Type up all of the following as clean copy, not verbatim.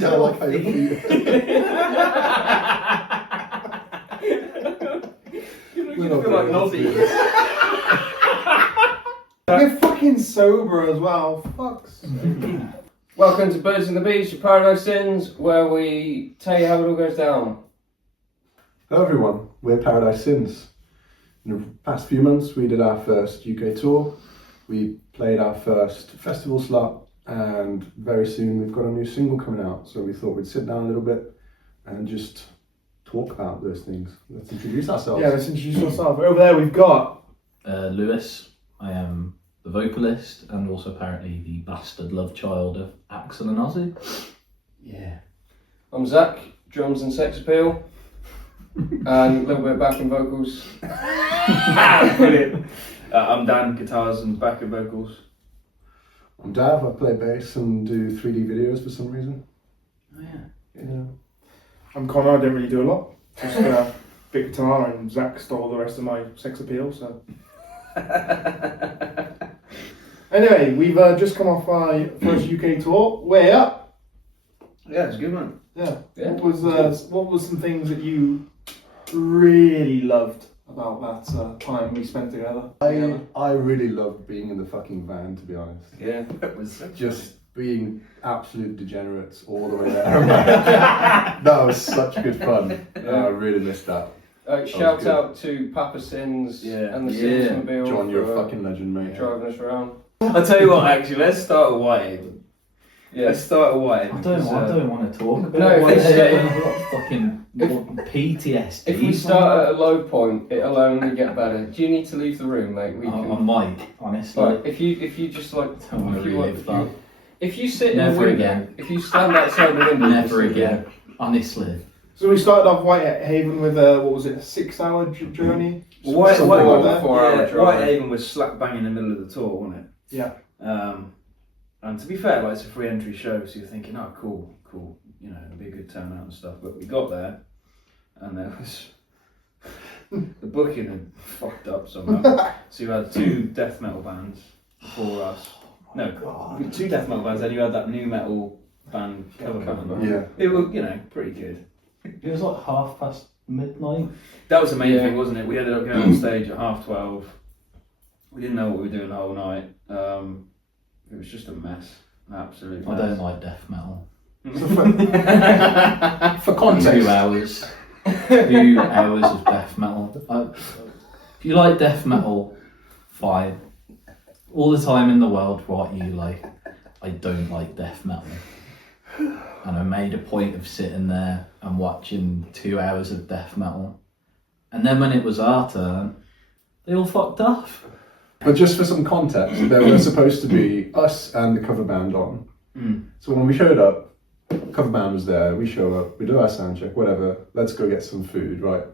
Yeah, I like how you feel like an Aussie. We're fucking sober as well. Fucks. Welcome to Birds and the Beach, your Paradise Sins, where we tell you how it all goes down. Hello everyone, we're Paradise Sins. In the past few months we did our first UK tour. We played our first festival slot, and very soon we've got a new single coming out. So we thought we'd sit down a little bit and just talk about those things. Let's introduce ourselves. Yeah, let's introduce ourselves. Over there we've got Lewis. I am the vocalist and also apparently the bastard love child of Axel and Ozzy. Yeah. I'm Zach, drums and sex appeal, and a little bit of backing vocals. Brilliant. I'm Dan, guitars and backing vocals. I'm Dav, I play bass and do 3D videos for some reason. Oh yeah. Yeah. I'm Connor. I don't really do a lot. Just big guitar, and Zach stole the rest of my sex appeal. So anyway, we've just come off our first UK tour. Way up. Yeah, it's a good one. Yeah. Yeah. What was some things that you really loved about that time we spent together? I really loved being in the fucking van, to be honest. Yeah. That was Just being absolute degenerates all the way there. That was such good fun. I really missed that. Shout out to Papa Sins and the Sinsmobile John, you're for a fucking legend, mate. driving us around. I'll tell you what, actually, let's start at Whitehaven. Yeah. Let's start at Whitehaven. I don't want to talk about No, it. if it's- I've got fucking PTSD. If we start at a low point, it'll only get better. Do you need to leave the room, mate? We I might, honestly. Like, if you just like, don't want to relive that. if you sit Never in the window, again. if you stand outside the window, Never just sit again. Honestly. So we started off Whitehaven with what was it, a 6-hour journey? Whitehaven Whitehaven was slap bang in the middle of the tour, wasn't it? Yeah. And to be fair, like, it's a free entry show, so you're thinking, oh, cool, you know, it'll be a good turnout and stuff. But we got there, and there was the booking had fucked up somehow. So you had 2 death metal bands before us. No, 2 death metal bands, then you had that new metal band cover band. Yeah. It was, you know, pretty good. It was like midnight. That was the main thing, wasn't it? We ended up going on stage at 12:30. We didn't know what we were doing the whole night. It was just a mess, an absolute mess. I don't like death metal. For context. 2 hours. 2 hours of death metal. If you like death metal, fine. All the time in the world, what you like. I don't like death metal. And I made a point of sitting there and watching 2 hours of death metal. And then when it was our turn, they all fucked off. But just for some context, there were supposed to be us and the cover band on. So when we showed up, cover band was there, we show up, we do our sound check, whatever, let's go get some food, right?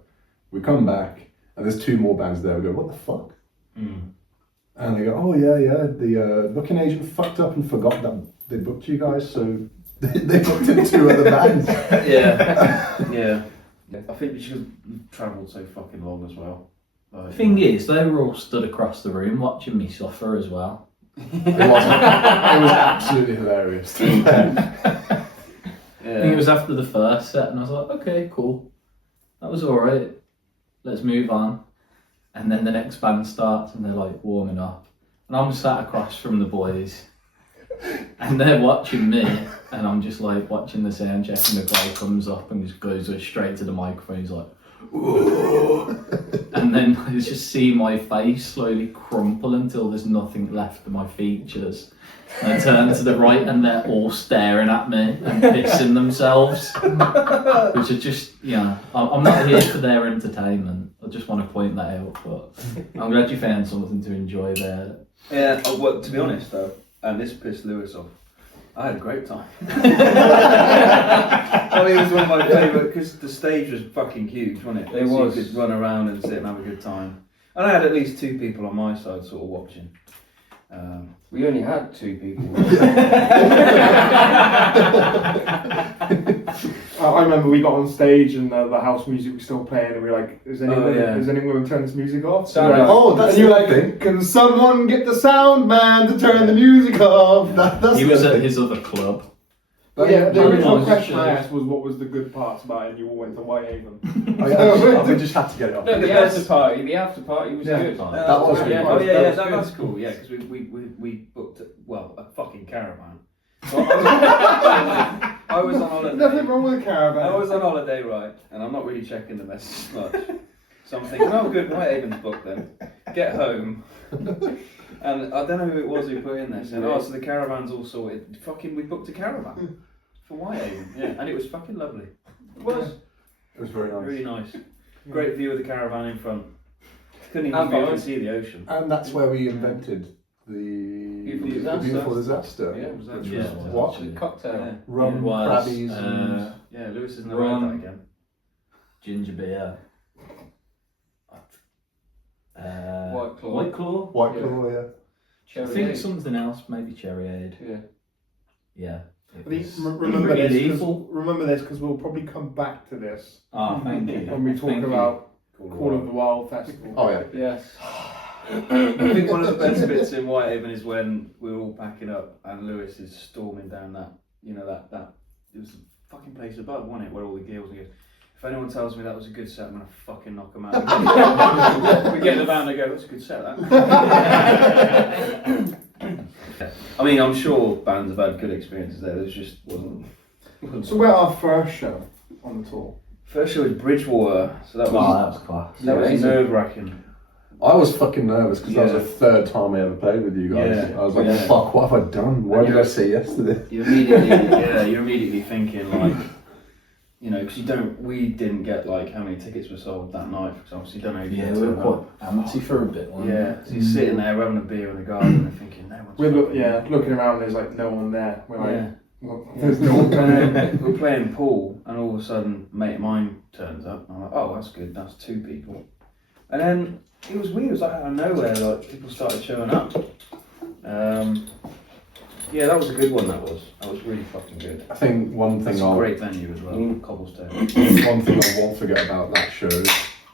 We come back, and there's 2 more bands there, we go, what the fuck? And they go, oh yeah, the booking agent fucked up and forgot that they booked you guys, so they booked in 2 other bands. Yeah. I think because we've travelled so fucking long as well. The thing is, they were all stood across the room watching me suffer as well. It was absolutely hilarious. I think it was after the first set, and I was like, okay, cool. That was alright. Let's move on. And then the next band starts, and they're like warming up. And I'm sat across from the boys, and they're watching me, and I'm just like watching the sound check, and the guy comes up and just goes straight to the microphone. He's like, whoa. And then I just see my face slowly crumple until there's nothing left of my features. And I turn to the right, and they're all staring at me and pissing themselves. Which are just, you know, I'm not here for their entertainment. I just want to point that out. But I'm glad you found something to enjoy there. Yeah, well, to be honest though, and this pissed Lewis off, I had a great time. I mean, it was one of my favourite, because the stage was fucking huge, wasn't it? It was. You could run around and sit and have a good time. And I had at least 2 people on my side sort of watching. We only had 2 people. I remember we got on stage and the house music was still playing, and we were like, is anyone going to turn this music off? So like, that's and you were the thing. like, can someone get the sound man to turn the music off? He was at his other club, But yeah, the I original was question sure. I asked was what was the good parts about it, and you all went to Whitehaven. We just had to get it off. No, the after party was Yeah. good. That was good. yeah. That Oh was- yeah, that yeah. was good. That's cool. Yeah, because we booked a fucking caravan. So I was on holiday. Nothing wrong with a caravan. I was on holiday, right, and I'm not really checking the messages much. So I'm thinking, oh good, Whitehaven's booked then. Get home. And I don't know who it was who put in there saying, oh, so the caravan's all sorted. Fucking, we booked a caravan for Whitehaven. Yeah, and it was fucking lovely. It was. It was very nice. Really nice. Great view of the caravan in front. Couldn't even And fucking behind. see the ocean. And that's where we invented the beautiful disaster. Yeah, Was that which true? was Yeah. what? Actually, cocktail. Yeah. Rum, It was, crabbies, and Yeah, Lewis has never Rum. had that again. Ginger beer. White Claw. White Claw. White Yeah. Claw, yeah. I Cherry think Aid. something else, maybe Cherryade. Yeah. Yeah. I think, remember pretty this, 'cause- lethal. remember this because we'll probably come back to this Ah, thank you. when we talk Thank you. about Call of the Wild Festival. Oh yeah. Yes. I think one of the best bits in Whitehaven is when we're all packing up and Lewis is storming down that, that it was a fucking place above, wasn't it, where all the gears and he goes, if anyone tells me that was a good set, I'm gonna fucking knock them out. We get in the van and they go, that's a good set, that. I mean, I'm sure bands have had good experiences there, there just wasn't. So we're at our first show on the tour. First show was Bridgewater, so that Oh, was, that was class. that was amazing. nerve-wracking. I was fucking nervous because that was Yeah. the third time I ever played with you guys. Yeah. I was like, Yeah. fuck, what have I done? Why And did you're- I say yes to this? You're immediately thinking like, because we didn't get like how many tickets were sold that night, because obviously you don't know if you Yeah, get we were to quite antsy for a bit, weren't we? Yeah, so you're sitting there having a beer in the garden and thinking, no one's fucking- Looking around, there's like no one there. We're like, Yeah. look, there's no one coming. We're playing pool, and all of a sudden, a mate of mine turns up. And I'm like, oh, that's good. That's 2 people. And then it was weird. It was like out of nowhere, like people started showing up. Yeah, that was a good one. That was really fucking good. I think one That's thing a I'll great venue as well. Cobblestone. one thing I won't forget about that show is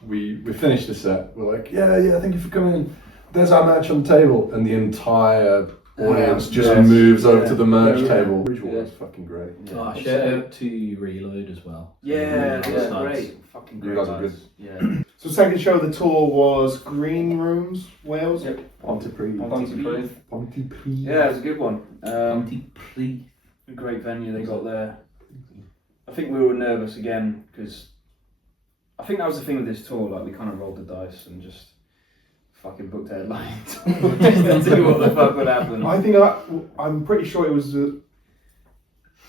we finished the set. We're like, yeah, thank you for coming. There's our merch on the table, and the entire audience just yes, moves over yeah. to the merch Yeah, yeah. table. Bridgewater Yeah. was fucking great. Oh, shout out to Reload as well. Yeah, That yeah, was nice. great. Fucking You great. guys are lads. good. Yeah. So second show of the tour was Green Rooms, Wales. Yep. Pontypridd. Pontypridd. Pontypridd. Yeah, it was a good one. Pontypridd. A great venue they got there. I think we were nervous again because I think that was the thing with this tour. Like we kind of rolled the dice and just fucking booked a headline just to see what the fuck would happen. I'm pretty sure it was the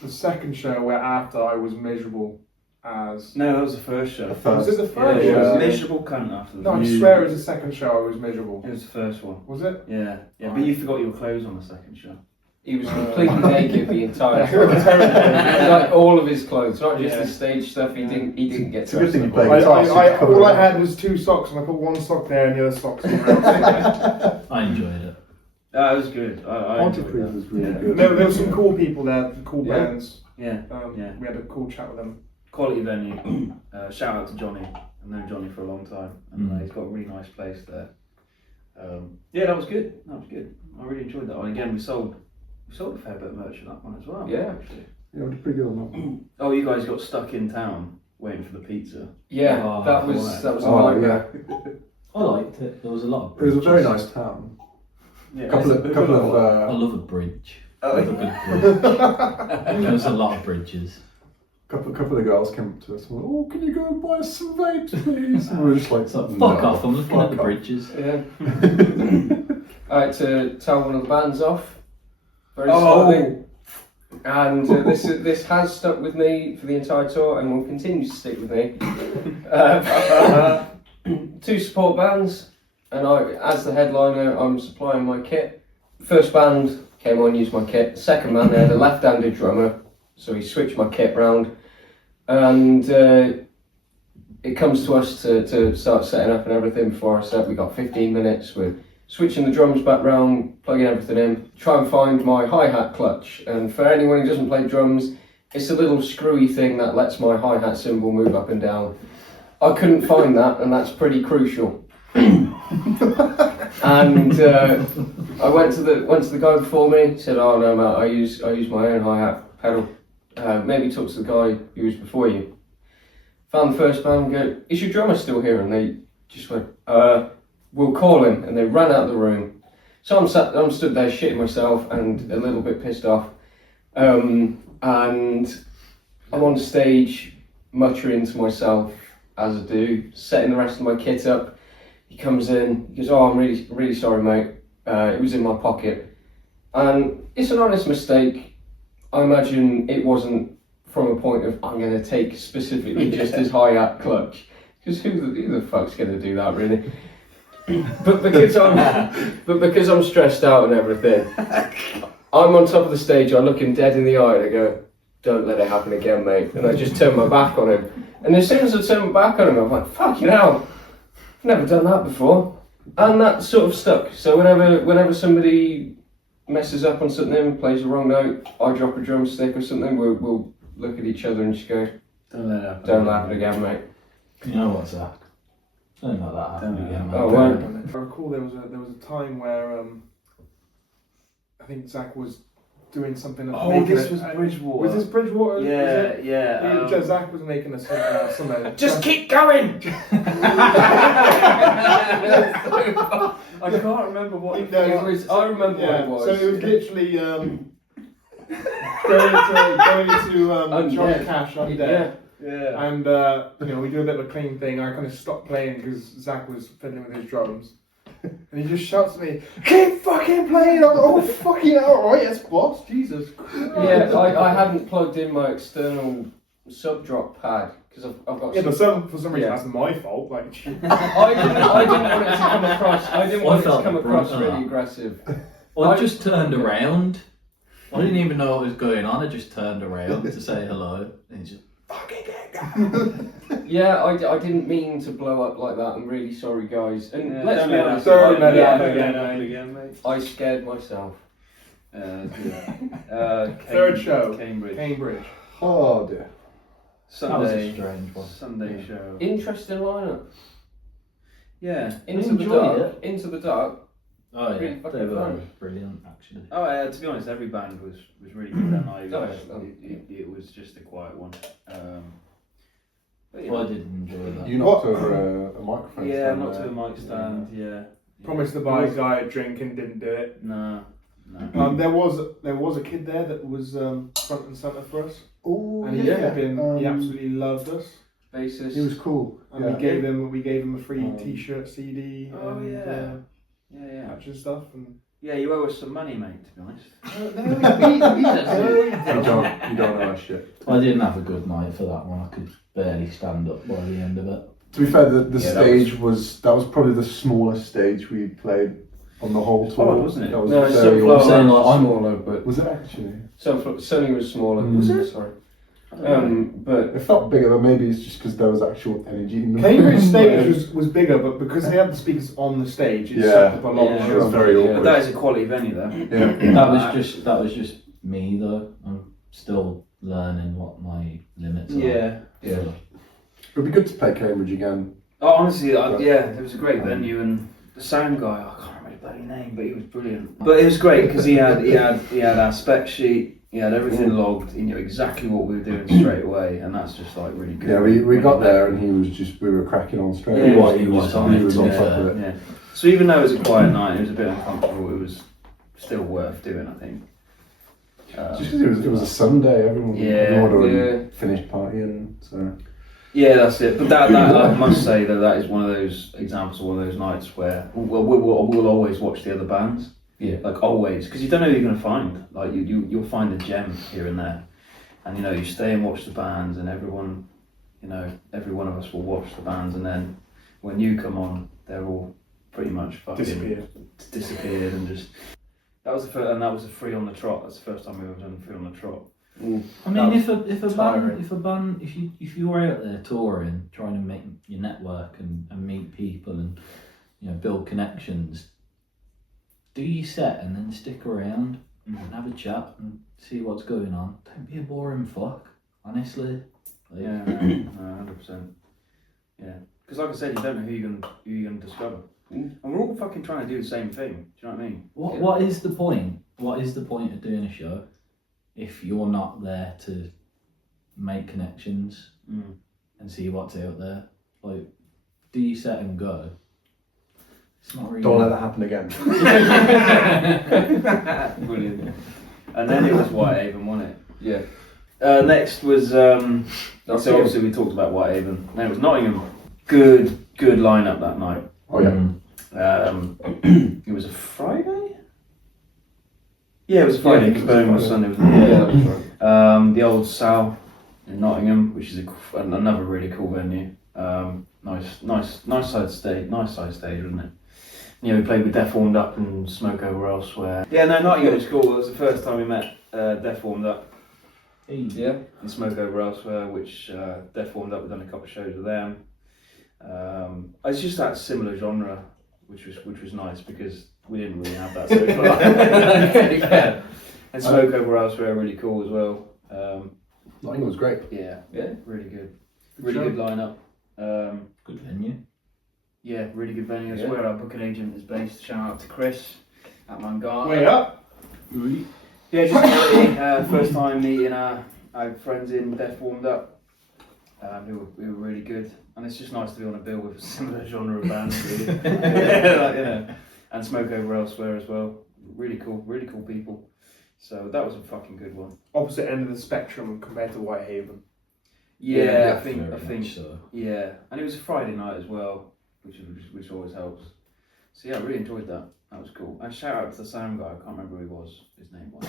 second show where after I was miserable as. No, that was the first show. The Was first. it the Yeah, first it was show? a miserable cunt after the No, I first. swear it was the second show I was miserable. It was the first one. Was it? Yeah, but you forgot your clothes on the second show. He was completely naked the entire Yeah. time. Like all of his clothes, not just Yeah. the stage stuff. He didn't get It's a good thing you dressed played up. guitar. so you covered All I it up. had was 2 socks, and I put 1 sock there and the other sock somewhere else. I enjoyed it. It was good. I enjoyed Pontypridd that. was really Yeah. good. There was some cool people there, cool Yeah. bands. Yeah, Yeah. We had a cool chat with them. quality venue. Shout out to Johnny. I've known Johnny for a long time, and Mm. he's got a really nice place there. Yeah, that was good. That was good. I really enjoyed that one. Again, we sold a fair bit of merch in that one as well. Yeah. actually. Yeah, it was pretty good on that one. Oh, you guys got stuck in town waiting for the pizza. Yeah, Oh, that was a Oh, nightmare. I liked it. There was a lot of It was a very bridges. nice town. Yeah. Couple of I love a bridge. I Oh, love a good bridge. There was a lot of bridges. couple of girls came up to us and went, oh, can you go and buy us some vapes, please? And we were just like, So no, fuck off, I'm looking at the fuck off." bridges. Yeah. I had to tell one of the bands off very Oh. slightly. And this has stuck with me for the entire tour and will continue to stick with me. 2 support bands, and as the headliner, I'm supplying my kit. First band came on, used my kit. Second band, they had a left-handed drummer, so he switched my kit round. And it comes to us to start setting up and everything before our set. We got 15 minutes. We're switching the drums back round, plugging everything in, try and find my hi-hat clutch. And for anyone who doesn't play drums, it's a little screwy thing that lets my hi-hat cymbal move up and down. I couldn't find that, and that's pretty crucial. And I went to the guy before me, said, "Oh no, mate, I use my own hi-hat pedal." maybe talk to the guy who was before you. Found the first band, go, is your drummer still here? And they just went, we'll call him. And they ran out of the room. So I'm stood there shitting myself and a little bit pissed off. And I'm on stage muttering to myself, as I do, setting the rest of my kit up. He comes in, he goes, oh, I'm really, really sorry, mate. It was in my pocket. And it's an honest mistake. I imagine it wasn't from a point of, I'm going to take specifically just his hi-hat clutch. Because who the fuck's going to do that, really? But because I'm stressed out and everything, I'm on top of the stage, I look him dead in the eye and I go, don't let it happen again, mate. And I just turn my back on him. And as soon as I turn my back on him, I'm like, fucking hell, I've never done that before. And that sort of stuck. So whenever somebody messes up on something, plays the wrong note, I drop a drumstick or something, we'll look at each other and just go, Don't let it happen. don't laugh it again, mate. You know what, Zach? Don't let that happen Don't again, let mate. Oh, I recall there was a time where I think Zach was doing something. This was Bridgewater. Was this Bridgewater? Yeah, Was yeah. it? Zach was making us something. Just keep going! I can't remember what it was. I remember what it was. So it was literally going to Johnny Cash up there. Yeah. And we do a bit of a clean thing. I kind of stopped playing because Zach was fiddling with his drums, and he just shouts at me, "Keep fucking playing!" I'm like, "Oh fucking hell, alright, yes, boss, Jesus Christ." Yeah, I hadn't plugged in my external sub drop pad because I've got. Yeah, but for some reason that's my fault. Like, I didn't want it to come across. I didn't want it to felt come like across brother. really aggressive. I just turned around. I didn't even know what was going on. I just turned around to say hello, and he just fucking get going. Yeah, I didn't mean to blow up like that. I'm really sorry, guys. And let's Don't be let honest, Sorry, that mate. happen again, mate. I scared myself. Third show, Cambridge. Cambridge. Oh dear. That was a Sunday. strange one. Sunday show. Interesting lineup. Yeah. Into the enjoyed dark. Into the dark. Oh yeah, Really fucking they were fun. brilliant actually. Oh, to be honest, every band was really good that night. Oh, yeah. It was just a quiet one. But, I did enjoy that. You knocked over a microphone. yeah, stand not there. to a mic stand. Yeah. Promised to buy a guy a drink and didn't do it. No. There was a kid there that was front and centre for us, Oh and he absolutely loved us. Basis. He was cool. And Yeah. we gave him a free T-shirt, CD, Oh, and yeah. Yeah. patch and stuff. And Yeah, you owe us some money, mate, to be honest. You don't know our shit. I didn't have a good night for that one. I could barely stand up by the end of it. To be fair, the Yeah, stage was probably the smallest stage we played on the whole tour. Oh, wasn't it? That was No, very Sunflower awesome. saying, like, was I'm- smaller, but Was it actually? Sony was smaller. Was it? Sorry. But It felt bigger, but maybe it's just because there was actual energy in the Cambridge stage was bigger, but because they had the speakers on the stage, it Yeah. sucked up a lot. Yeah. It was very Yeah. But awkward. that is a quality venue, though. Yeah. That was just me though. I'm still learning what my limits are. Yeah. yeah. It would be good to play Cambridge again. Oh, honestly, yeah, it was a great venue, and the sound guy, I can't remember his bloody name, but he was brilliant. But it was great because he had our spec sheet, he had everything logged, he knew exactly what we were doing straight away, and that's just like really good. Yeah, we got there and we were cracking on straight Yeah, away. he was on He it, was on yeah. top of it. Yeah. So even though it was a quiet night, it was a bit uncomfortable. It was still worth doing, I think. Just because it was a Sunday, everyone had already yeah. finished partying, so. Yeah, that's it. But that I must say that is one of those examples of one of those nights where we'll always watch the other bands. Yeah. Like always, because you don't know who you're going to find. Like you'll find a gem here and there, and you stay and watch the bands, and everyone, every one of us will watch the bands, and then when you come on, they're all pretty much fucking disappeared and just. That was the first, and that was a free on the trot. That's the first time we've ever done free on the trot. I mean, if a tiring. band, if you were out there touring, trying to make your network and meet people and build connections, do your set and then stick around and have a chat and see what's going on. Don't be a boring fuck, honestly. Like, Yeah, 100%. Yeah, because like I said, you don't know who you're gonna discover, and we're all fucking trying to do the same thing. Do you know what I mean? What is the point? What is the point of doing a show if you're not there to make connections and see what's out there. Like, do you set and go? It's not really. Don't let that happen again. Brilliant. And then it was Whitehaven, wasn't it? Yeah. Next was so obviously we talked about Whitehaven. Then it was Nottingham. Good lineup that night. Oh yeah. It was a Friday. Yeah, it was a Friday because Birmingham was Sunday, wasn't it? Yeah, that was right. The old Sal in Nottingham, which is another really cool venue. Nice side stage, wasn't it? Yeah, we played with Death Warmed Up and Smoke Over Elsewhere. Yeah, no, Nottingham was cool. It was the first time we met Death Warmed Up. Yeah. And Smoke Over Elsewhere, which Death Warmed Up, we've done a couple of shows with them. It's just that similar genre, which was nice because we didn't really have that so far. Yeah. And Smoke Over Elsewhere, really cool as well. Nottingham was great. Yeah, Yeah. really good. Really good lineup. Good venue. Yeah, really good venue. That's Yeah. where our booking agent is based. Shout out to Chris at Mangala. Way up. Yeah, just quality. First time meeting our friends in Death Warmed Up. Who were really good. And it's just nice to be on a bill with a similar genre of bands, really. And Smoke Over Elsewhere as well. Really cool people. So that was a fucking good one. Opposite end of the spectrum compared to Whitehaven. Yeah, I very think much so. yeah. And it was a Friday night as well, which always helps. So yeah, I really enjoyed that. That was cool. And shout out to the sound guy. I can't remember who he was. His name was.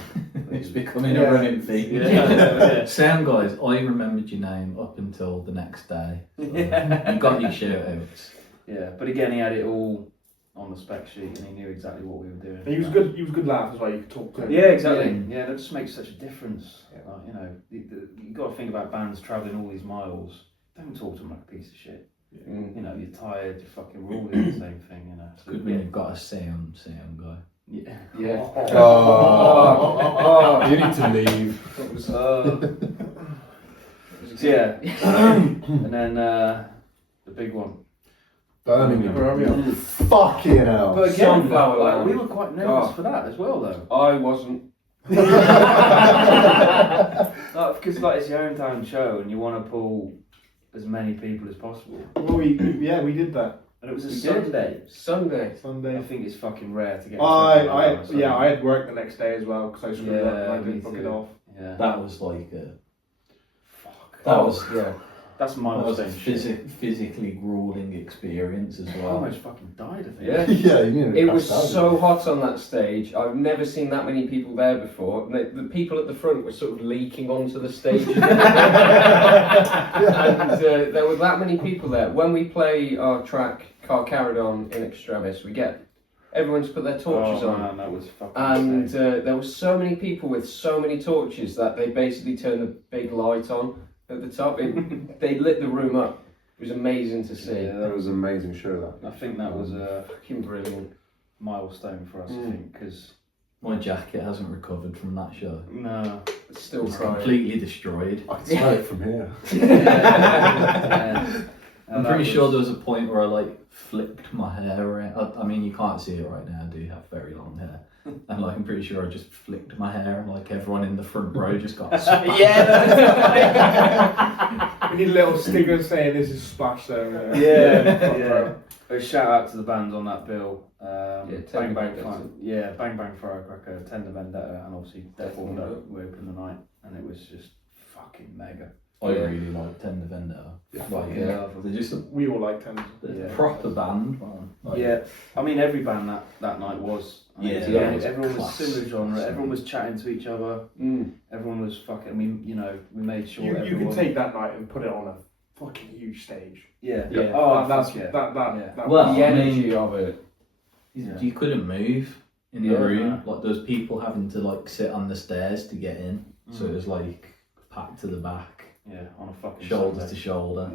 It's becoming Yeah. a running thing. Yeah. Sound guys, I remembered your name up until the next day. Yeah. You got your shout outs. Yeah, but again, he had it all on the spec sheet, and he knew exactly what we were doing. And he was good. He was a good laugh as well. You could talk to him. Yeah, exactly. Yeah, that just makes such a difference. Like, you got to think about bands travelling all these miles. Don't talk to them like a piece of shit. You know, you're tired. You're fucking we're all doing the same thing. You know. It's good when you've got a sound guy. Yeah. Yeah. Oh, you need to leave. That was, Yeah. And then the big one. Birmingham. Fucking hell. But again, Sunflower like, Land. we were quite nervous for that as well, though. I wasn't. Because it's your hometown show, and you want to pull as many people as possible. Well, we did that And it was a We did. Sunday. I Sunday. think it's fucking rare to get. I had work the next day as well because I screwed up and I me didn't book it too. off. Yeah. That was like a. Fuck. That was That's that was a milestone shit. physically grueling experience as I well. almost fucking died, I think. Yeah. Yeah, you need to It was pass out. so hot on that stage. I've never seen that many people there before. The people at the front were sort of leaking onto the stage. And there were that many people there. When we play our track Car Carried On in Extremis, everyone's put their torches Oh, on. man, that was fucking And insane. there were so many people with so many torches that they basically turned the big light on at the top. They lit the room up. It was amazing to see. Yeah, That was an amazing show, that. I think that was a Fucking brilliant. milestone for us, I think, because My jacket hasn't recovered from that show. no, It's still It's crying. completely destroyed. I can smell it from here. Yeah. I'm pretty sure there was a point where I like flipped my hair around. I mean, you can't see it right now. I do have very long hair, and like I'm pretty sure I just flicked my hair, and like everyone in the front row just got. We need a little sticker saying this is Splash Zone. Yeah. A shout out to the bands on that bill. Tender Bang Bang Vendetta. Fire, Bang Bang Firecracker, Tender Vendetta, and obviously Death Warmed Up. We opened the night, and it was just fucking mega. I really like Tender Vendetta. Like, Yeah. they're just a We all like them. Yeah. proper band, man. Like, Yeah, I mean every band that night was. I mean, Yeah, again, that was everyone was class. similar genre. Everyone was chatting to each other. Everyone was fucking. I mean, we made sure You everyone. could take that night and put it on a fucking huge stage. Yeah. Yeah. Oh, that's fuck yeah. that. Yeah. Well, The I mean, energy of it. Yeah. you couldn't move in the Yeah. room. Like there was people having to like sit on the stairs to get in, so it was like packed to the back, Yeah, on a fucking shoulder Sunday. to shoulder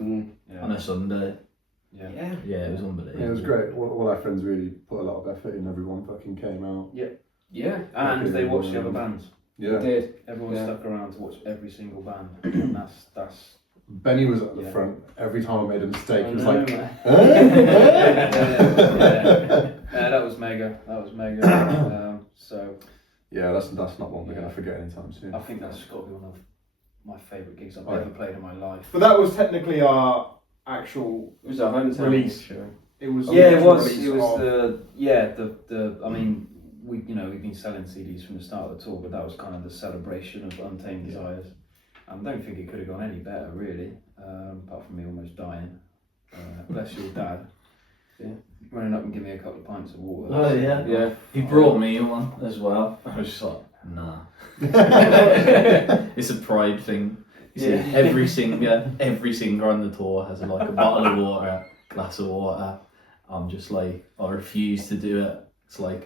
Yeah. on a Sunday. Yeah. Yeah, it was unbelievable. Yeah, it was great. All our friends really put a lot of effort in. Everyone fucking came out. Yeah, And they watched the other bands. Yeah. it did. Everyone Yeah. stuck around to watch every single band, and that's. Benny was at the Yeah. front. Every time I made a mistake, he was I know, like, man. "Huh? Yeah, that was mega. So Yeah, that's not one we're gonna forget anytime soon. I think that's got to be one of my favourite gigs I've Oh, yeah. ever played in my life. But that was technically our actual. It was a hometown Release. show. It was. the Yeah, it actual was. release It was of- the. I mean, we've been selling CDs from the start of the tour, but that was kind of the celebration of Untamed Desires. I don't think it could have gone any better, really. Apart from me almost dying. Bless your dad. Yeah. Running up and giving me a couple of pints of water. Oh yeah. Yeah. He brought me one as well. I was just like, nah. It's a pride thing. You see, Yeah. every singer on the tour has like a bottle of water, glass of water. I'm just like, I refuse to do it. It's like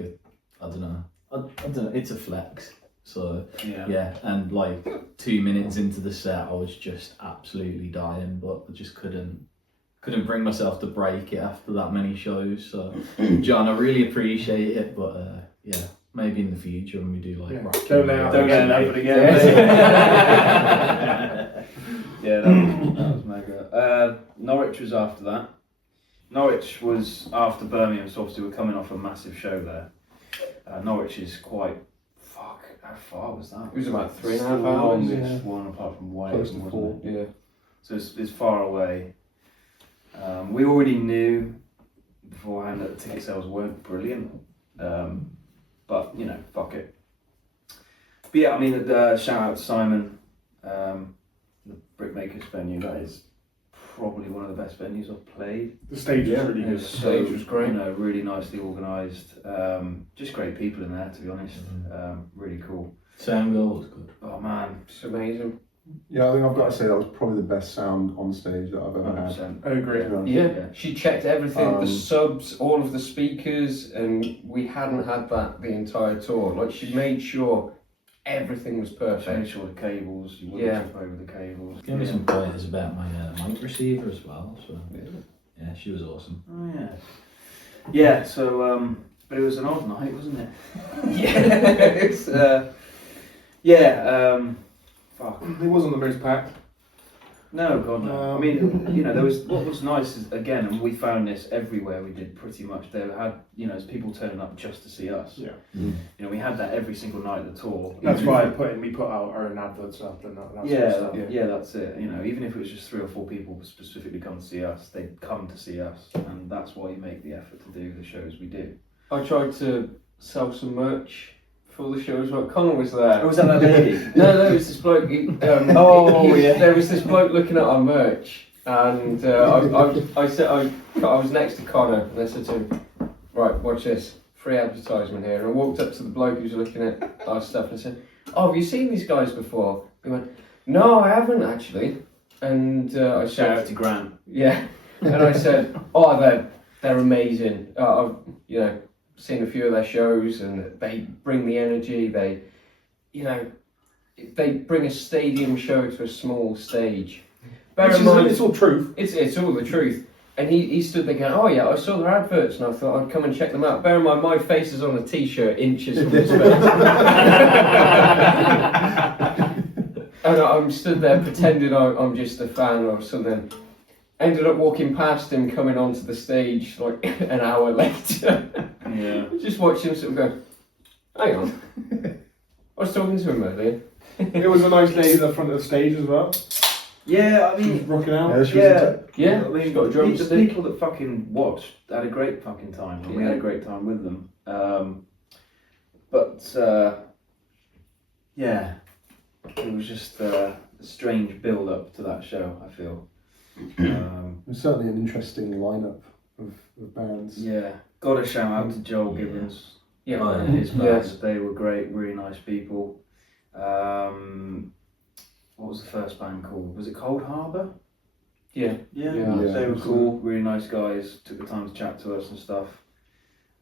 I don't know. I don't know. It's a flex. So yeah, and like 2 minutes into the set, I was just absolutely dying, but I just couldn't bring myself to break it after that many shows. So, John, I really appreciate it, but yeah, maybe in the future when we do like rock Don't let Don't get it happen again. Yeah, that was mega. Norwich was after that. Norwich was after Birmingham, so obviously we're coming off a massive show there. Norwich is quite. How far was that? It was about 3.5 It's the hours. longest one apart from Wales, Close to wasn't 4. it? Yeah. So it's far away. We already knew beforehand that the ticket sales weren't brilliant, but fuck it. But yeah, I mean, shout out to Simon, the Brickmakers venue. That is probably one of the best venues I've played. The stage was really It good. was Stage was great. really nicely organised. Just great people in there, to be honest. Really cool. Sound Girl was good. Oh man, It's amazing. Yeah, I think I've got to say that was probably the best sound on stage that I've ever had. 100%. I agree. To be honest. Yeah, Yeah. she checked everything, the Um, subs, all of the speakers, and we hadn't had that the entire tour. Like, she made sure everything was Made perfect. sure the cables, you wouldn't Yeah. trip over the cables. Gave me some pointers about my mic receiver as well. So yeah, she was awesome. Oh yeah. Yeah, so but it was an odd night, wasn't it? It's, fuck. It wasn't the most packed. No, God no. I mean, there was what was nice is again, and we found this everywhere we did pretty much. They had, as people turning up just to see us. Yeah. We had that every single night of the tour. That's why we put out our own adverts up and that sort of stuff. Yeah, that's it. Even if it was just 3 or 4 people specifically come to see us, they'd come to see us, and that's why you make the effort to do the shows we do. I tried to sell some merch for the shows. Like, Connor was there. Oh, was that lady? No, there was this bloke. There was this bloke looking at our merch, and I said I was next to Connor, and I said to him, "Right, watch this, free advertisement here." And I walked up to the bloke who was looking at our stuff and said, "Oh, have you seen these guys before?" He went, "No, I haven't actually." And I Shout out said, to Grant. "Yeah," and I said, "Oh, they're amazing. I've seen a few of their shows, and they bring the energy. They bring a stadium show to a small stage." Bear in mind, It's all truth. it's all the truth. And he stood there going, "Oh yeah, I saw their adverts and I thought I'd come and check them out." Bear in mind, my face is on a t-shirt inches from his face. And I'm stood there pretending I'm just a fan or something. Ended up walking past him coming onto the stage like an hour later. Yeah. Just watched him sort of go, "Hang on, I was talking to him earlier." It was a nice lady at the front of the stage as well. Yeah, I She was mean, rocking out. Yeah, she was yeah. Yeah, I mean, she's got a the drumstick. people that fucking watched had a great fucking time, and we had a great time with them. Yeah, it was just a strange build up to that show, I feel. It was certainly an interesting lineup of bands. Yeah, got a shout out to Joel Gibbons Yeah, and his band. yes. They were great, really nice people. What was the first band called? Was it Cold Harbour? Yeah. Yeah, Yeah. they were cool, really nice guys. Took the time to chat to us and stuff.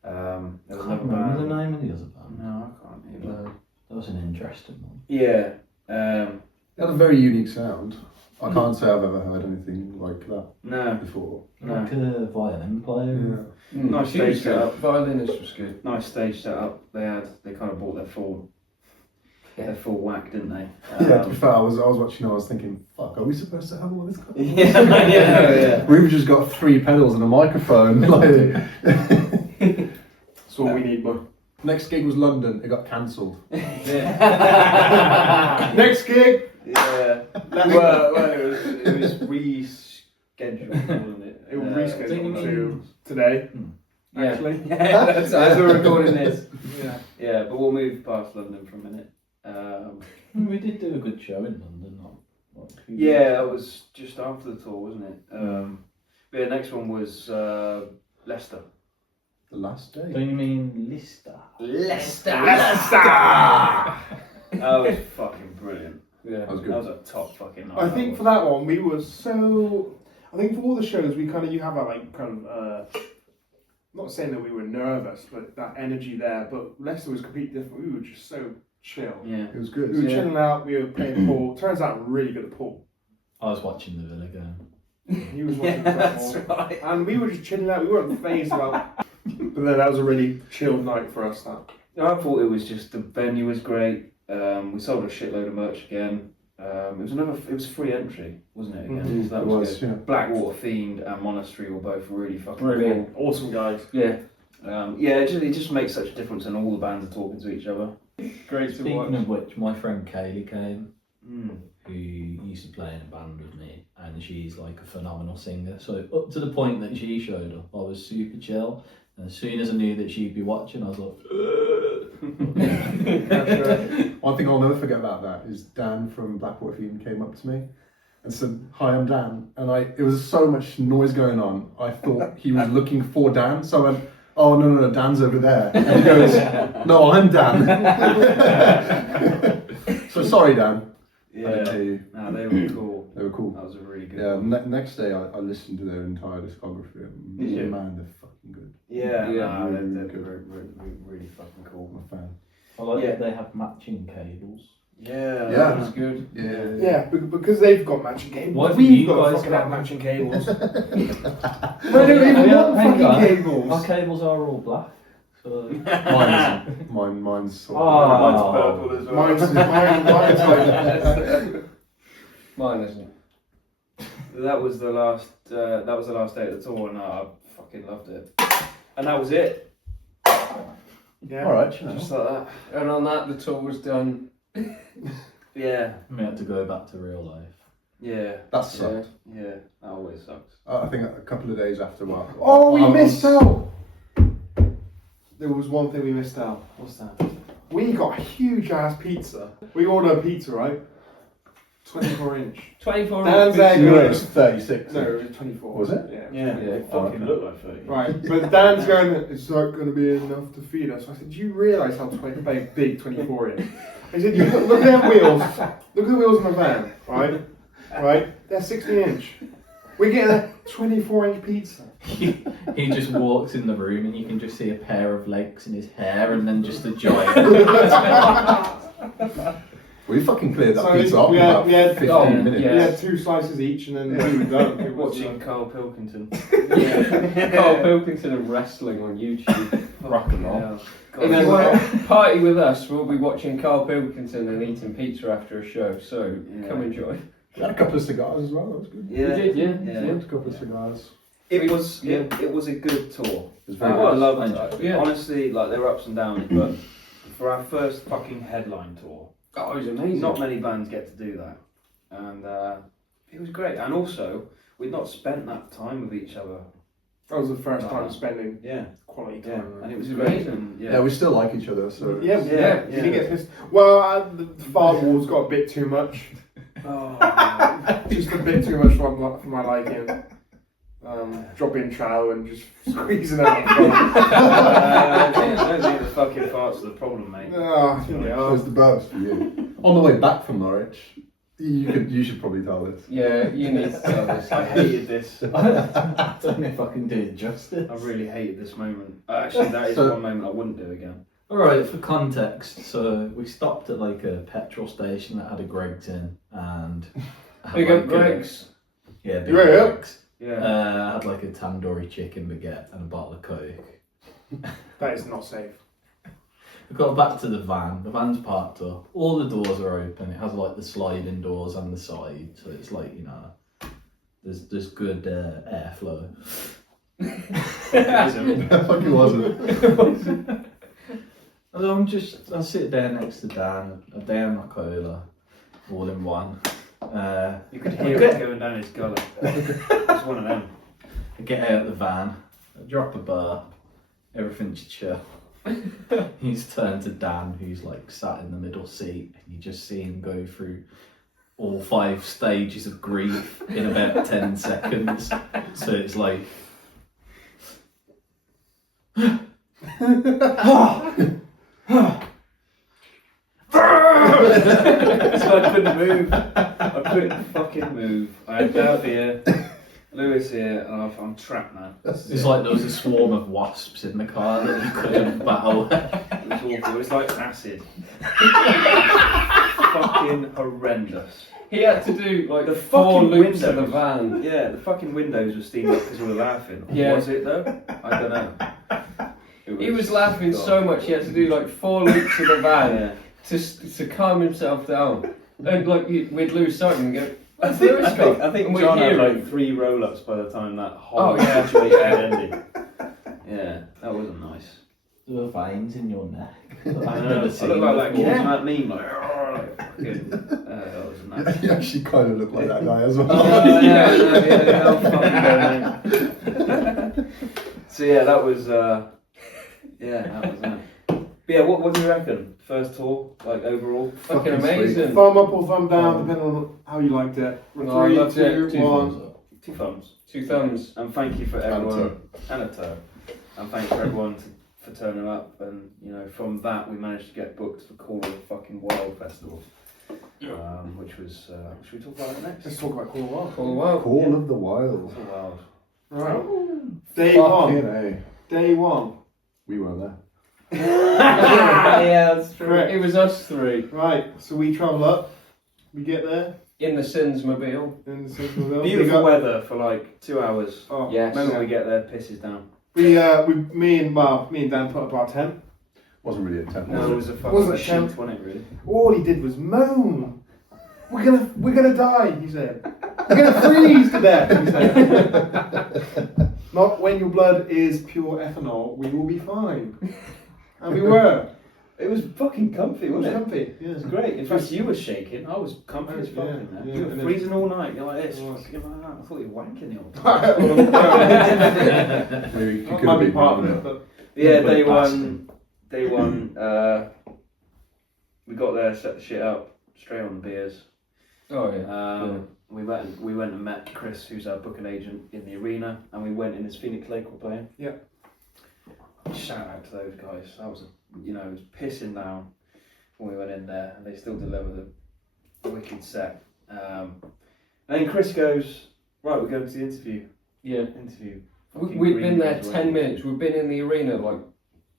There was I another can't remember the band. name of the other band. No, I can't either. That was an interesting one. Yeah, It had a very unique sound. I can't say I've ever heard anything like that no, before. no. Like a violin player. Nice She was stage good. setup. Violinist was good. Nice stage setup. They kind of bought their full whack, didn't they? Yeah, to be fair, I was watching. I was thinking, "Fuck, are we supposed to have all this?" yeah. We've just got 3 pedals and a microphone. Like, That's all we need, bud. next gig was London. It got cancelled. Next gig, Yeah. Well, it was rescheduled, wasn't it? It will Don't you reschedule mean- to today. Yeah. Actually. Yeah, that's as we're recording this. Yeah. Yeah, but we'll move past London for a minute. We did do a good show in London. Yeah, that was just after the tour, wasn't it? But yeah, next one was Leicester. The last day. Don't you mean Lister? Leicester! That was fucking brilliant. Yeah. That was That good. was a top fucking night. I think for that one, we were so. I think for all the shows, we kind of, you have that like kind of, not saying that we were nervous, but that energy there. But Leicester was completely different. We were just so chill. Yeah. It was good. We were Yeah. chilling out, we were playing pool. Turns out we're really good at pool. I was watching the Villa game. He was watching Yeah, that's football. right. And we were just chilling out, we weren't phased about. But then that was a really chilled night for us, that. I thought it was just, the venue was great. We sold a shitload of merch again. It was free entry, wasn't it? Again? Mhm. So that It was was, good. yeah. Blackwater Fiend and Monastery were both really fucking Brilliant. Awesome guys. Yeah. cool. Yeah, it just makes such a difference, and all the bands are talking to each other. Great to Speaking watch. of which, my friend Kaylee came, Mm. who used to play in a band with me, and she's like a phenomenal singer. So up to the point that she showed up, I was super chill. And as soon as I knew that she'd be watching, I was like, One thing I'll never forget about that is Dan from Blackwater Fiend came up to me and said, "Hi, I'm Dan." And it was so much noise going on, I thought he was looking for Dan. So I went, "Oh, no, Dan's over there." And he goes, "No, I'm Dan." So sorry, Dan. I didn't Yeah. hear you. No, they were cool. They were cool. That was a really good Yeah, one. next day I listened to their entire discography. Did you? Man, they're fucking good. Yeah, Yeah, no, really they're good. really fucking I'm cool. a fan. I like Yeah. that they have matching cables. Yeah. Yeah. That was good. Yeah. Yeah, because they've got matching cables. Why do We've you got guys fucking have- matching cables. We We don't even want fucking Our cables. cables are all black. So Mine isn't. Mine's sort of. Oh. Mine's purple as well. Mine's like. Mine isn't. That was the last. That was the last day of the tour, and I fucking loved it. And that was it. Yeah. All right, you know. Just like that. And on that, the tour was done. Yeah. we had to go back to real life. Yeah. That sucked. Yeah. That always sucks. I think a couple of days after what? Oh, we I was- missed out. There was one thing we missed out. What's that? We got a huge ass pizza. We ordered a pizza, right? 24 inch. 24 Dan's hours. You know, it was 36. No, it was 24. Was it? Yeah. Yeah. They fucking look like 30. Right, but Dan's going, it's not going to be enough to feed us. I said, do you realise how big 24 is? I said, you look at their wheels. Look at the wheels in the van, right? Right? They're 60 inch. We're getting a 24 inch pizza. He just walks in the room and you can just see a pair of legs in his hair and then just a giant. We fucking cleared that So pizza off we in had- about we had- 15 oh, minutes. yeah. We had 2 slices each and then we were done. It was, Watching Carl Pilkington. Carl Pilkington and wrestling on YouTube. Rock and roll. Yeah. If God, you want to party with us, we'll be watching Carl Pilkington and eating pizza after a show. So Yeah. come and join. We had a couple of cigars as well, that was good. Yeah. We did, yeah. Yeah. We had a couple of cigars. It was Yeah. it was a good tour. It was I very good. loved I it. Yeah. Honestly, like there were ups and downs, but for our first fucking headline tour, Oh, it was amazing. not many bands get to do that, and it was great. And also, we'd not spent that time with each other. That was the first time spending Yeah, quality yeah, time. and it was It's great. amazing. And, Yeah, we still like each other, so. Yeah, Yeah, yeah. yeah. You didn't get pissed. Well, the far walls got a bit too much. Oh, Just a bit too much for my liking. Dropping trow and just squeezing out the front. I don't think the fucking farts are the problem, mate. Oh, It was the best for you. On the way back from Norwich, you should probably tell this. Yeah, you need to tell this. I hated this. I don't know if I can do it justice. I really hated this moment. Actually, that is So- one moment I wouldn't do again. Alright, for context, so we stopped at like a petrol station that had a Greg's in and had Big like up Greg's. Yeah, big Yeah. Greg's. Yeah. Had like a tandoori chicken baguette and a bottle of Coke. that is not safe. We got back to the van. The van's parked up. All the doors are open. It has like the sliding doors on the side, so it's like, you know, there's good airflow. Fucking wasn't. And I sit there next to Dan, I down my cola, all in one. You could hear it going down his gullet. It's one of them. I get out of the van, I drop a bar, everything's chill. He's turned to Dan, who's like sat in the middle seat, and you just see him go through all 5 stages of grief in about 10 seconds. So it's like, So I couldn't move. I couldn't fucking move. I had Dav here, Lewis here, and I'm trapped now. it's like there was a swarm of wasps in the car that you couldn't battle. It was awful. It was like acid. Fucking horrendous. He had to do like The 4 fucking loops of the windows. van. Yeah, the fucking windows were steamed up because we were laughing. Yeah. Was it though? I don't know. He was laughing so much he had to do like 4 loops of the van to calm himself down. And like we'd lose sight and go, I "Where's think, Lewis gone?" I think And we'd John had hear like him. 3 roll-ups by the time that whole Oh, yeah. situation ended. Yeah, that wasn't nice. There were veins in your neck. I know. I look like that kid in that meme, like fucking. That wasn't nice. You actually kind of look like that guy as well. So yeah, that was that. But yeah, what do you reckon? First tour, like overall? Fucking amazing. Thumb up or thumb down, depending on how you liked it. No, I 3, loved it. 2, 1. 2 thumbs. 2 thumbs. And thank you for And a everyone. And a toe. And thanks for everyone for turning up. And you know, from that we managed to get booked for Call of the fucking Wild Festival. Which was should we talk about it next? Let's talk about Call of Wild. Call Wild. Call of the Wild. Call Wild. Right. Day Fucking 1. A. Day 1. We weren't there. Yeah, that's true. Correct. It was us 3 Right, so we travel up. We get there. in the Sins mobile. In the Central Beautiful weather for like 2 hours. Oh, Yes. Remember we get there, pisses down. me and Dan put up our tent. Wasn't really a tent. No, it was a fucking Wasn't it, sheet, Sam? wasn't it really? All he did was moan. We're gonna die, he said. We're gonna freeze to death, he said. Not when your blood is pure ethanol, we will be fine. And we were. It was fucking comfy, It was wasn't it? comfy. Yeah. It was great. In fact, you were shaking. I was comfy as fuck in there. Yeah, You were and then- freezing all night. You're like this. I was. Fucking like that. I thought you were wanking the whole time. Maybe you That could might have be been part of part it, but Yeah, But day bastard. one. We got there, set the shit up, straight on the beers. Oh yeah. We went and met Chris, who's our booking agent in the arena, and we went in as Phoenix Lake were playing. Yeah. Shout out to those guys. That was it was pissing down when we went in there, and they still delivered a wicked set. And then Chris goes, right, we're going to the interview. Yeah. Interview. We'd been there 10 minutes. We've been in the arena like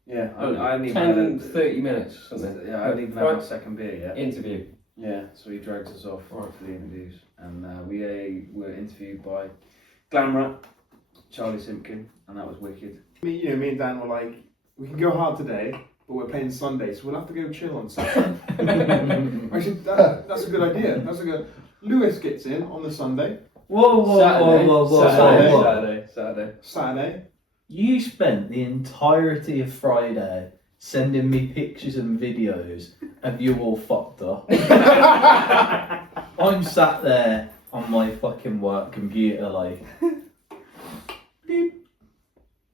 Yeah, I hadn't even 10, had 30 minutes. Something. Yeah, I hadn't even had my second beer yet. Interview. Yeah, so he drags us off for the interviews, and we were interviewed by Glamrat, Charlie Simpkin, and that was wicked. me and Dan were like, we can go hard today, but we're playing Sunday, so we'll have to go chill on Saturday. Actually, that's a good idea. That's a good. Lewis gets in on the Sunday. Whoa, Saturday. Saturday. You spent the entirety of Friday sending me pictures and videos of you all fucked up. I'm sat there on my fucking work computer like, bleep,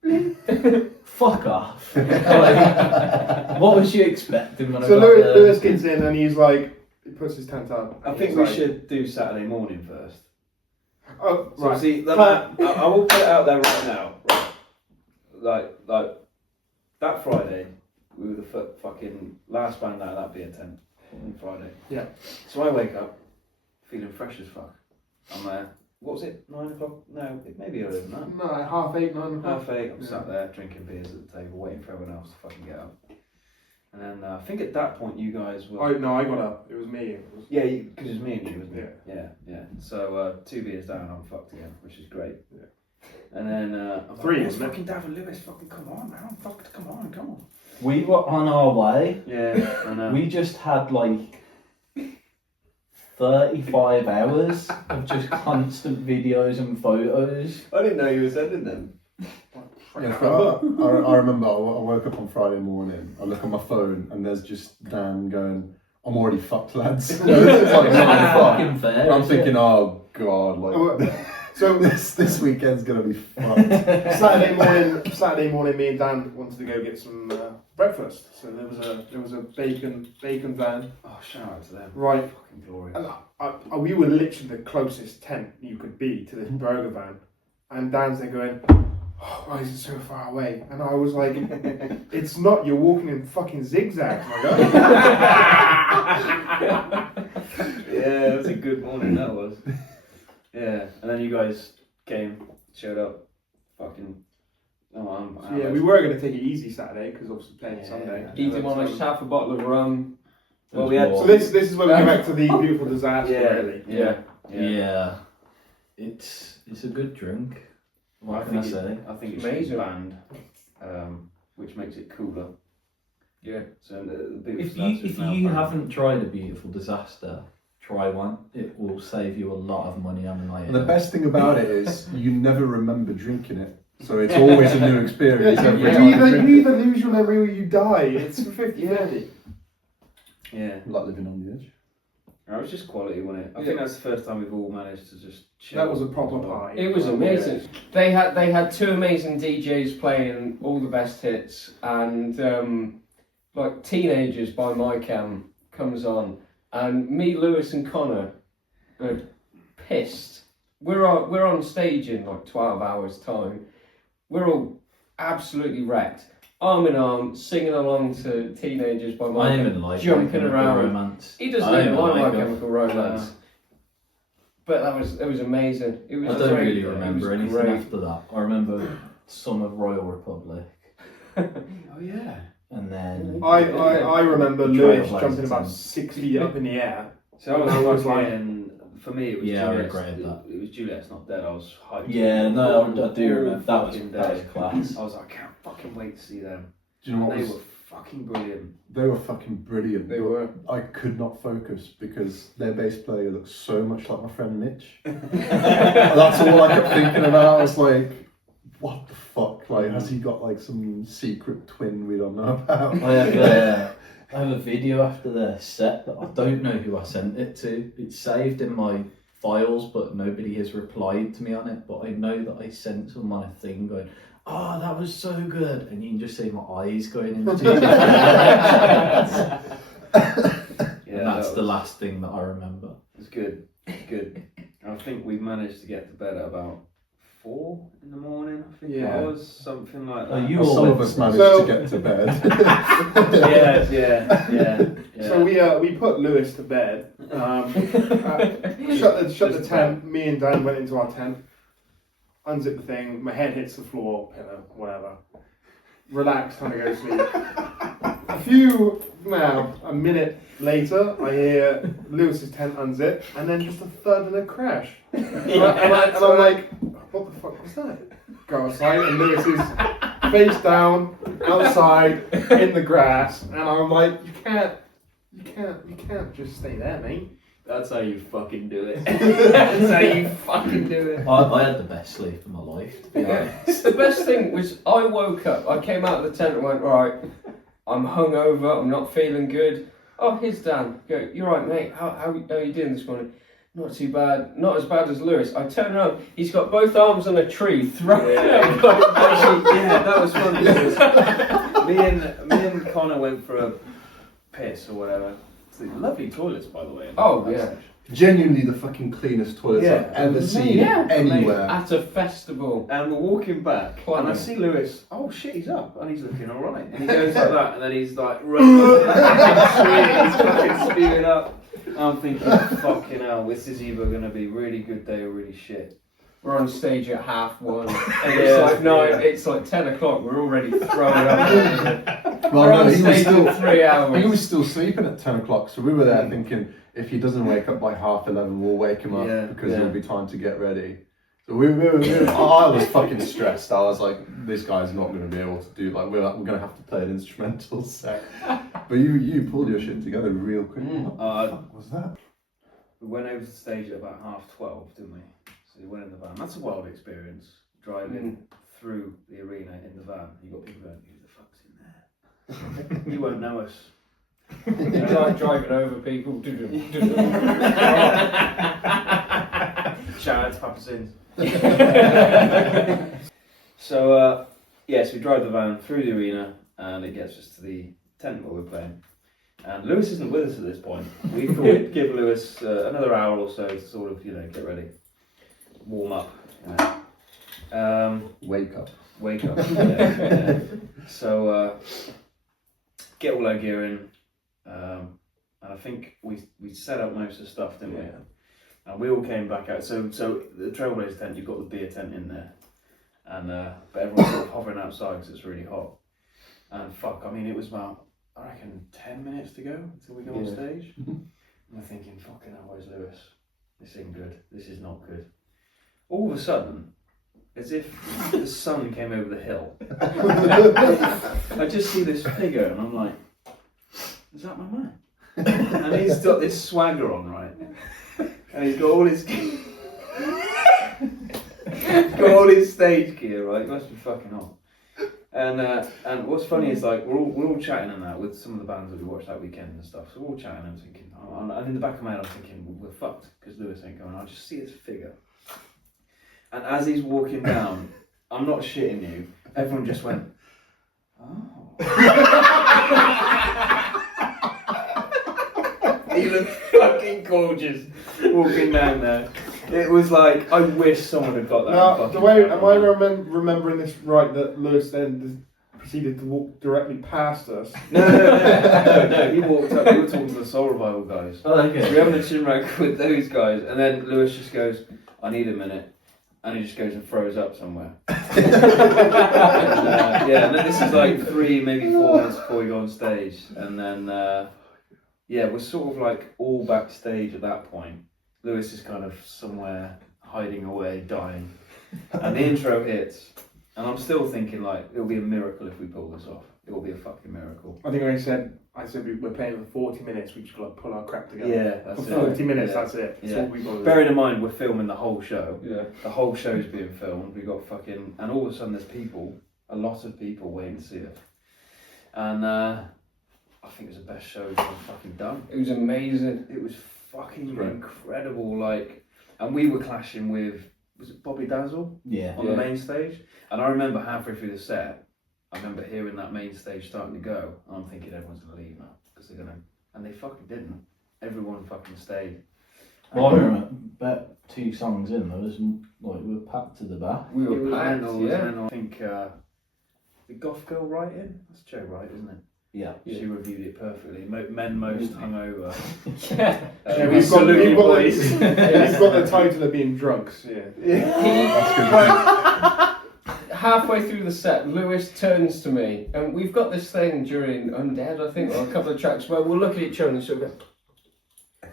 bleep. Fuck off. Like, what was you expecting when So I got there? Lewis gets in and he's like, he puts his tent up. I think He's we like, should do Saturday morning first. Oh, So right. see, I will put it out there right now. Right. Like that Friday, we were the fucking last band out of that beer tent on Friday. Yeah. So I wake up feeling fresh as fuck. I'm there. What was it? 9 o'clock? No, it may be earlier than that. No, like 8:30, 9 o'clock. 8:30. I'm Yeah. sat there drinking beers at the table, waiting for everyone else to fucking get up. And then I think at that point you guys were. Oh no, I got up. It was me. It was, Yeah, because it was me and you, wasn't it? Yeah. So 2 beers down, I'm fucked again, which is great. Yeah. And then I'm 3, like, wasn't it? fucking Dav and Lewis, fucking come on, man, come on. We were on our way. Yeah, I know. We just had like 35 hours of just constant videos and photos. I didn't know you were sending them. Yeah, I remember I woke up on Friday morning, I look on my phone and there's just Dan going, I'm already fucked, lads. This is like not fucking fun. fair. I'm is thinking, it? oh god, like So this weekend's gonna be fucked. Saturday morning, me and Dan wanted to go get some breakfast. So there was a bacon van. Oh, shout out to them. Right. Fucking glorious. And we were literally the closest tent you could be to this burger van. And Dan's there going, oh, why is it so far away? And I was like, it's not, you're walking in fucking zigzags, my guy. Yeah, that was a good morning, that was. Yeah, and then you guys showed up, fucking. Oh, I'm Yeah, we were going to take it easy Saturday because obviously playing Sunday. He demolished half a bottle of rum. Well, we had. So this is where we go back to the beautiful disaster, Yeah, really. yeah. It's a good drink. What I can I think say? I think it's Amazing. band, which makes it cooler. Yeah. So the big If disaster you is now band. haven't tried a beautiful disaster, try one. It will save you a lot of money on the night. And the best thing about it is you never remember drinking it. So it's always a new experience every time. You either lose your memory or you die. It's 50-50. Yeah. Like living on the edge. It was just quality, wasn't it? I think that's the first time we've all managed to just chill. That was a proper party. It was amazing. They had two amazing DJs playing all the best hits, and like Teenagers by My Cam comes on, and me, Lewis, and Connor are pissed. We're on stage in like 12 hours time. We're all absolutely wrecked. Arm in arm, singing along to Teenagers by My I Cam, even like jumping My Chemical around. Romance. He doesn't I even even like My like it. Chemical Romance. But it was amazing. It was I don't great. really It remember was anything great. after that. I remember some of Royal Republic, Oh yeah. and then I remember Trailblazers Lewis jumping about and- 6 feet up in the air. So I was I was fucking. For me, it was Yeah, I Juliet's. regretted that. It was Juliet's Not Dead. I was hyped. yeah, no, I do All remember that was fucking that was day. class. I was like, I can't fucking wait to see them. Do you know what They was? were fucking brilliant. They were fucking brilliant. They were. I could not focus because their bass player looked so much like my friend Mitch. That's all I kept thinking about. I was like, what the fuck? Like, has he got like some secret twin we don't know about? I have a video after their set that I don't know who I sent it to. It's saved in my files, but nobody has replied to me on it. But I know that I sent someone a thing going, "Oh, that was so good," and you can just see my eyes going into different directions. And that's the last thing that I remember. It's good. It's good. I think we managed to get to bed at about 4 in the morning. I think Yeah. it was something like that. Oh, you Well, all some of went us to managed So- to get to bed. yeah. So we put Lewis to bed. Shut the tent. Me and Dan went into our tent. Unzip the thing. My head hits the floor, pillow, whatever. Relax, trying to go to sleep. A minute later, I hear Lewis's tent unzip, and then just a thud and a crash. And I'm like, what the fuck was that? Go outside, and Lewis is face down, outside, in the grass, and I'm like, you can't just stay there, mate. That's how you fucking do it. That's how you fucking do it. I had the best sleep of my life, to be honest. The best thing was I woke up, I came out of the tent and went, right, I'm hungover, I'm not feeling good. Oh, here's Dan. Go, you're right, mate. How are you doing this morning? Not too bad. Not as bad as Lewis. I turn around, he's got both arms on a tree, throwing up. Actually, yeah, that was fun. Because me and Connor went for a piss or whatever. Lovely toilets, by the way. Oh, yeah. Genuinely the fucking cleanest toilets Yeah. I've ever seen Yeah. anywhere. At a festival. And we're walking back, and I Plumbing. see Lewis. Oh shit, he's up, and he's looking all right. And he goes like that, and then he's like running up the tree, he's fucking spewing up. I'm thinking, fucking hell, this is either going to be a really good day or really shit. We're on stage at 1:30. And Yeah. it's like 9, it's like 10 o'clock, we're already throwing up. Well, We're no, on he was stage still in 3 hours. he was still sleeping at 10 o'clock, so we were there thinking if he doesn't wake up by 11:30, we'll wake him up Yeah, because yeah. it'll be time to get ready. So I was fucking stressed. I was like, this guy's not going to be able to do, like, we're going to have to play an instrumental set. But you pulled your shit together real quick. What the fuck was that? We went over to the stage at about 12:30, didn't we? So we went in the van. That's a wild experience, driving through the arena in the van. You got people going, who the fuck's in there? You won't know us. Driving over people. Shout out to Papa Sins. So, yes, we drive the van through the arena and it gets us to the tent where we're playing. And Lewis isn't with us at this point. We thought we'd give Lewis another hour or so to sort of, get ready, warm up. Wake up. Wake up. Yeah. So, get all our gear in. And I think we set up most of the stuff, didn't we? And we all came back out. So the Trailblazer tent, you've got the beer tent in there. And but everyone's sort of hovering outside because it's really hot. And it was about, I reckon, 10 minutes to go until we go on stage. And we're thinking, fucking hell, where's Lewis? This isn't good. This is not good. All of a sudden, as if the sun came over the hill, I just see this figure and I'm like, is that my man? And he's got this swagger on, right? And he's got all his stage gear, right? He must be fucking on. And what's funny is like we're all chatting and that with some of the bands that we watched that weekend and stuff. So we're all chatting and I'm thinking, and in the back of my head I'm thinking, well, we're fucked because Lewis ain't going. I just see his figure. And as he's walking down, I'm not shitting you, everyone just went, oh. He looked fucking gorgeous walking down there. It was like, I wish someone had got that. Now, am I remembering this right, that Lewis then proceeded to walk directly past us? No, he walked up, we were talking to the Soul Revival guys. Oh, okay. So we having a chin rack with those guys, and then Lewis just goes, I need a minute. And he just goes and throws up somewhere. And then this is like 3, maybe 4 minutes before we go on stage. And then, we're sort of like all backstage at that point. Lewis is kind of somewhere hiding away, dying. And the intro hits. And I'm still thinking like, it'll be a miracle if we pull this off. It will be a fucking miracle. I think I said we're playing for 40 minutes, we just got to pull our crap together. Yeah, that's for it. 40 minutes, Yeah. That's it. That's Yeah. what we got to do. Bearing in mind, we're filming the whole show. Yeah. The whole show's being filmed. We got fucking, and all of a sudden there's a lot of people waiting to see us. And I think it was the best show we've ever fucking done. It was amazing. It was fucking incredible. Like, and we were clashing with, was it Bobby Dazzle? Yeah. On the main stage. And I remember halfway through the set, I remember hearing that main stage starting to go, and I'm thinking everyone's gonna leave now because they're gonna, and they fucking didn't. Everyone fucking stayed. Well, I remember about 2 songs in, there was like we were packed to the back. We It were was packed, mental, it was yeah. mental. I think the Goth Girl writing, that's Joe Wright, isn't it? Yeah. She reviewed it perfectly. Men most hungover. Yeah. We've got boys. we've got the title of being drunks. Halfway through the set, Lewis turns to me, and we've got this thing during Undead, I think, or a couple of tracks, where we'll look at each other and sort of go,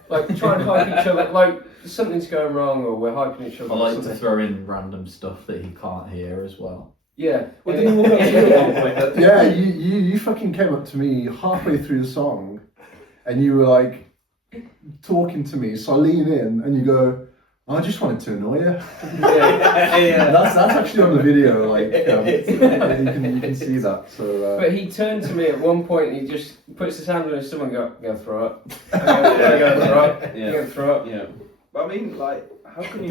like, try and hype each other, like something's going wrong, or we're hyping each other. I or like something. to throw in random stuff that he can't hear as well. Yeah. Well, didn't you walk up to you at one point? Yeah, you fucking came up to me halfway through the song and you were like talking to me, so I lean in and you go, I just wanted to annoy you. Yeah. That's actually on the video, like you can see that. So But he turned to me at one point and he just puts his hand on his stomach and go, I'm going to throw up. I'm going to throw up. I'm Yeah. going to throw up. Yeah. But I mean, like, how can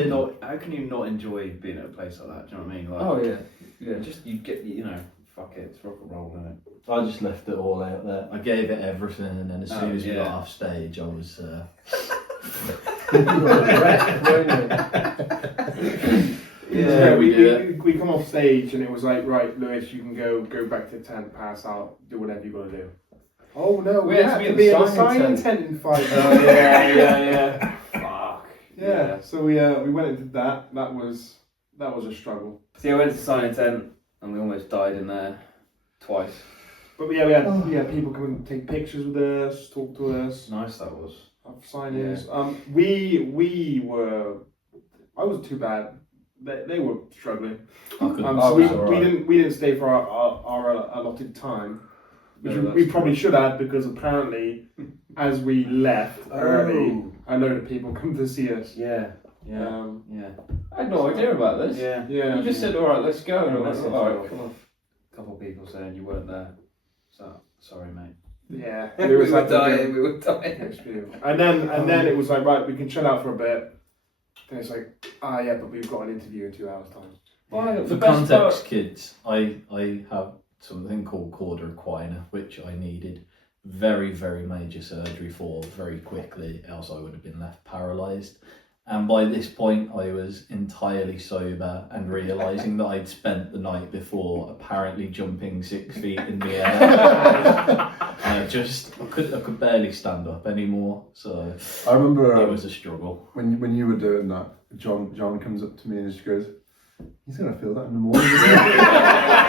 you not enjoy being at a place like that? Do you know what I mean? Like, Oh, yeah. Yeah. just you get, fuck it, it's rock and roll, isn't it? I just left it all out there. I gave it everything, and then as soon as we got off stage, I was. We come off stage and it was like, right, Lewis, you can go back to the tent, pass out, do whatever you got to do. Oh no, we had to be in the signing tent in 5 minutes. Oh yeah. Fuck. Yeah. So we went into that. That was a struggle. See, I went to sign a tent and we almost died in there twice. But yeah, we had people come and take pictures with us, talk to us. Nice that was. Signings. I wasn't too bad. They were struggling. I couldn't. So we didn't stay for our allotted time, which we probably should have, because apparently, as we left early, a load of people come to see us. Yeah. I had no idea about this. Yeah. Yeah. You just said, all right, let's go. And I went, all right, come on. A couple of people saying you weren't there. So sorry, mate. Yeah. We were like dying. We were dying. It was beautiful. And then it was like, right, we can chill out for a bit. Then it's like, yeah, but we've got an interview in 2 hours' time. Well, For context, kids, I have something called quarter equina, which I needed very, very major surgery for very quickly, else I would have been left paralysed. And by this point, I was entirely sober and realising that I'd spent the night before apparently jumping 6 feet in the air. I could barely stand up anymore. So I remember it was a struggle. when you were doing that. John comes up to me and just goes, "He's gonna feel that in the morning."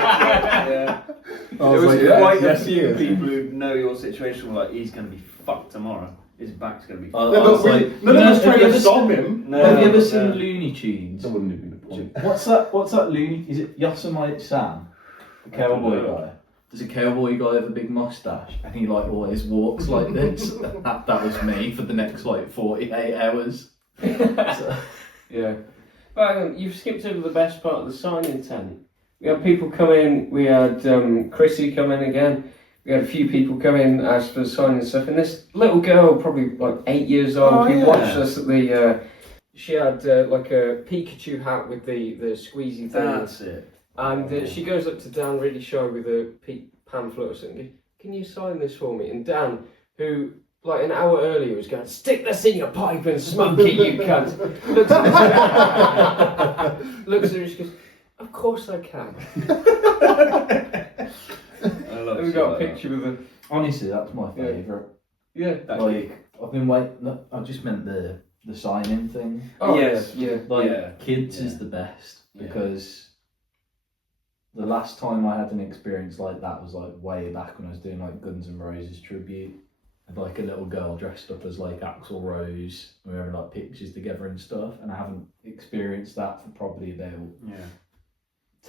Yeah. I There was was like, yeah, quite a yes, he few is. people who know your situation were like, he's going to be fucked tomorrow. His back's going to be fucked. No, but none of us tried to stop him. No, Have you ever no. seen Looney Tunes? That wouldn't have been the point. What's that Looney? Is it Yosemite Sam, the I don't cowboy know. guy? Does a cowboy guy have a big mustache and he like always walks like this? that was me for the next like 48 hours. So, Yeah. But you've skipped over the best part of the signing tent. We had people come in, we had Chrissy come in again, we had a few people come in, ask for signing stuff, and this little girl, probably like 8 years old, Oh, who yeah. watched us at the, she had like a Pikachu hat with the squeezy thing, That's it. and she goes up to Dan really shy with a pamphlet or something, can you sign this for me? And Dan, who like an hour earlier was going, stick this in your pipe and smoke it, you cunt. Looks at her and she goes, of course I can. I love And we shit got a like picture with her. honestly, that's my Yeah. favourite. Yeah. that. Like I've been waiting. Look, I just meant the signing thing. Oh, Yes. yeah. Like Yeah. kids Yeah. is the best Yeah. because the last time I had an experience like that was like way back when I was doing like Guns N' Roses tribute. Had like a little girl dressed up as like Axl Rose. We were having like pictures together and stuff, and I haven't experienced that for probably about Yeah.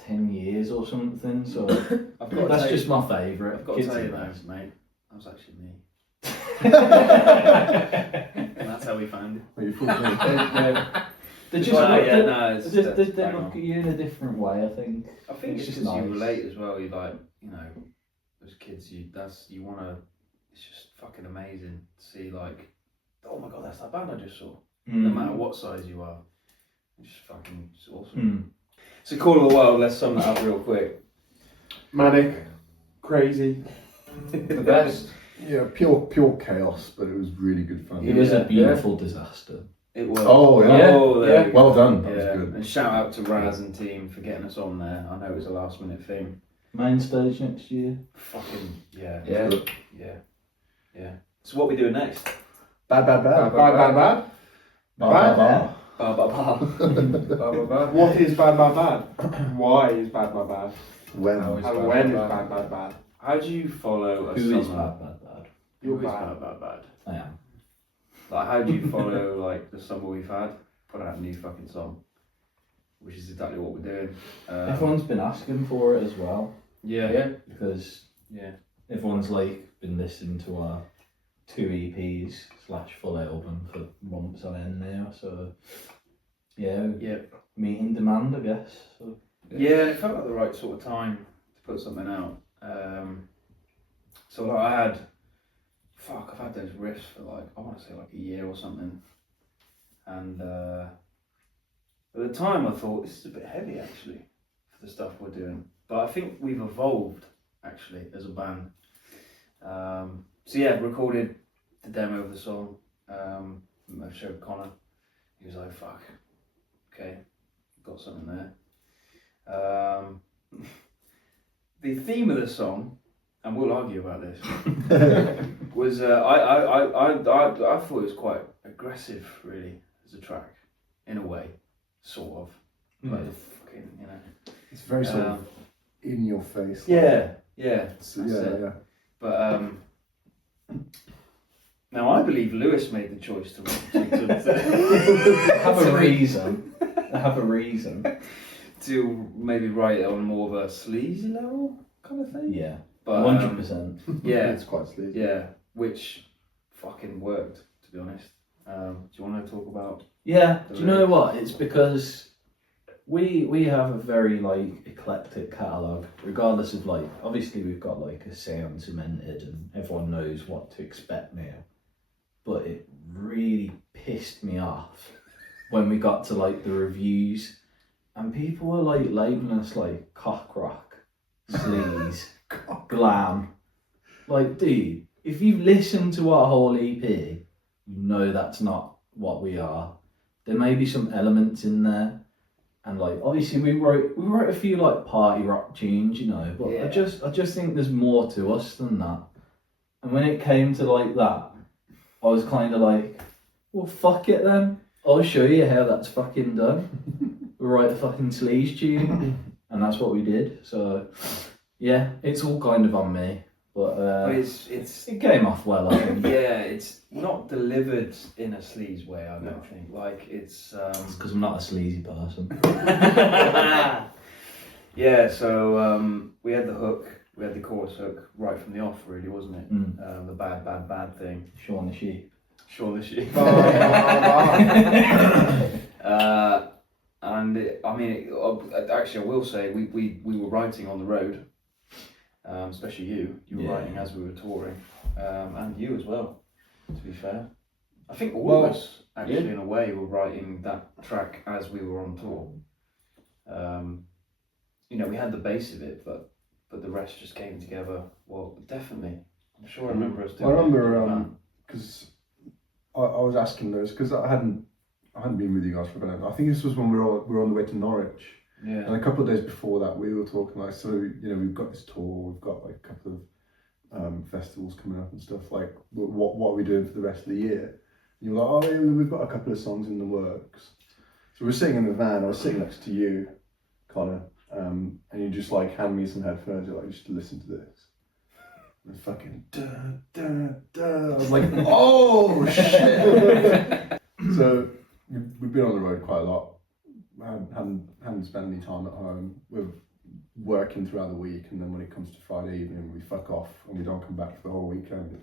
10 years or something. So I've got to that's tell just you, my favourite. I've got Kids to tell are you the though, best. mate. That was actually me. And that's how we found it. Well, you fooled me. They just Well, look, yeah, no, it's they that's look bang at on. you in a different way, I think. I think It's it's just because you nice. relate as well. You like, you know, those kids. You wanna. It's just fucking amazing to see. Like, oh my god, that's that band I just saw. No matter what size you are, it's just fucking it's awesome. Mm. So, Call of the World. Let's sum that up real quick. Manic, crazy. The best. Yeah, pure chaos, but it was really good fun. It was Yeah. a beautiful disaster. It was. Oh, yeah. Yeah. Oh, there Yeah. we go. Well done. That Yeah, was good. and shout out to Raz and team for getting us on there. I know it was a last minute thing. Main stage next year. Fucking yeah, Yeah. yeah. So what we doing next? Bad. Bad. Bad. Bad. Ba ba ba. Blah, blah, blah. What is bad? Why is bad? When? How And Bad, when is bad. bad? How do you follow a Who is summer? bad? You're Who is bad. bad? I am. Like, how do you follow like the summer we've had? Put out a new fucking song, which is exactly what we're doing. Everyone's been asking for it as well Yeah, Yeah. because yeah. everyone's like been listening to our 2 EPs / full album for months on end now. So yeah, Yeah. meeting demand, I guess. So, Yeah, it felt like the right sort of time to put something out. So like I've had those riffs for like, I want to say like a year or something. And at the time I thought, this is a bit heavy actually for the stuff we're doing. But I think we've evolved actually as a band. So yeah, recorded the demo of the song. I showed Connor. He was like, fuck, okay, got something there. The theme of the song, and we'll argue about this, was I thought it was quite aggressive, really, as a track, in a way, sort of, like the fucking, you know. It's very sort of in your face. Yeah. That's it. Yeah. But now I believe Lewis made the choice to have a reason. Have a reason. to maybe write it on more of a sleazy level kind of thing. Yeah, But 100%. yeah, It's quite sleazy. yeah, which fucking worked, to be honest. Do you want to talk about? Yeah, do you know what? It's because We have a very like eclectic catalogue, regardless of like obviously we've got like a sound cemented and everyone knows what to expect now. But it really pissed me off when we got to like the reviews and people were like labeling us like cock rock, sleaze, glam. Like, dude, if you've listened to our whole EP, you know that's not what we are. There may be some elements in there. And like obviously we wrote a few like party rock tunes, you know, but I just think there's more to us than that. And when it came to like that, I was kind of like, well, fuck it then. I'll show you how that's fucking done. We'll write a fucking sleaze tune, and that's what we did. So yeah, it's all kind of on me, but it came off well. I think. Yeah, it's not delivered in a sleaze way. I don't think. Like it's because I'm not a sleazy person. Yeah, so we had the hook, we had the chorus hook right from the off, really, wasn't it? The bad thing. Shaun the Sheep. Shaun the Sheep. Actually, I will say we were writing on the road, especially you. You were writing as we were touring, and you as well. To be fair, I think all of us actually, in a way, were writing that track as we were on tour. We had the base of it, but the rest just came together. Well, definitely. I'm sure I remember us doing. I remember because I was asking those because I hadn't been with you guys for a bit. I think this was when we were on the way to Norwich. Yeah. And a couple of days before that, we were talking like, so we've got this tour, we've got like a couple of festivals coming up and stuff. Like, what are we doing for the rest of the year? And you were like, oh, yeah, we've got a couple of songs in the works. So we're sitting in the van. I was sitting next to you, Connor, and you just like hand me some headphones. You're like, just listen to this. And fucking da da da. I was like, oh shit. So we've been on the road quite a lot. I haven't spent any time at home. We're working throughout the week, and then when it comes to Friday evening, we fuck off and we don't come back for the whole weekend.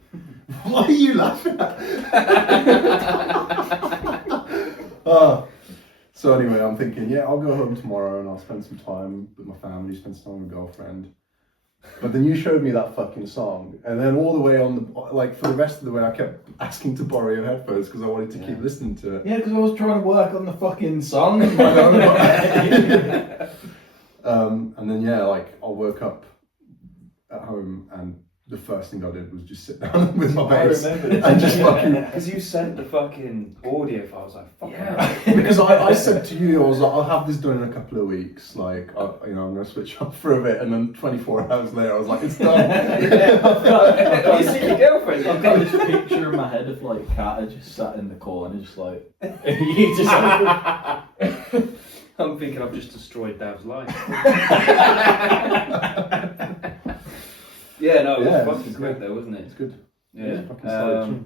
What are you laughing at? So anyway, I'm thinking, I'll go home tomorrow and I'll spend some time with my family, spend some time with my girlfriend. But then you showed me that fucking song, and then all the way for the rest of the way, I kept asking to borrow your headphones because I wanted to keep listening to it. Yeah, because I was trying to work on the fucking song in my own way. And then I woke up at home and the first thing I did was just sit down with my bass and just fucking. Because you sent the fucking audio file. I was like, fuck Because I said to you, I was like, I'll have this done in a couple of weeks. Like, I'm gonna switch up for a bit, and then 24 hours later, I was like, it's done. You see your girlfriend? I've got this picture in my head of like Kata just sat in the corner, just like you just. I'm thinking I've just destroyed Dav's life. Yeah, no, it was fucking quick though, wasn't it? It's good. Yeah. So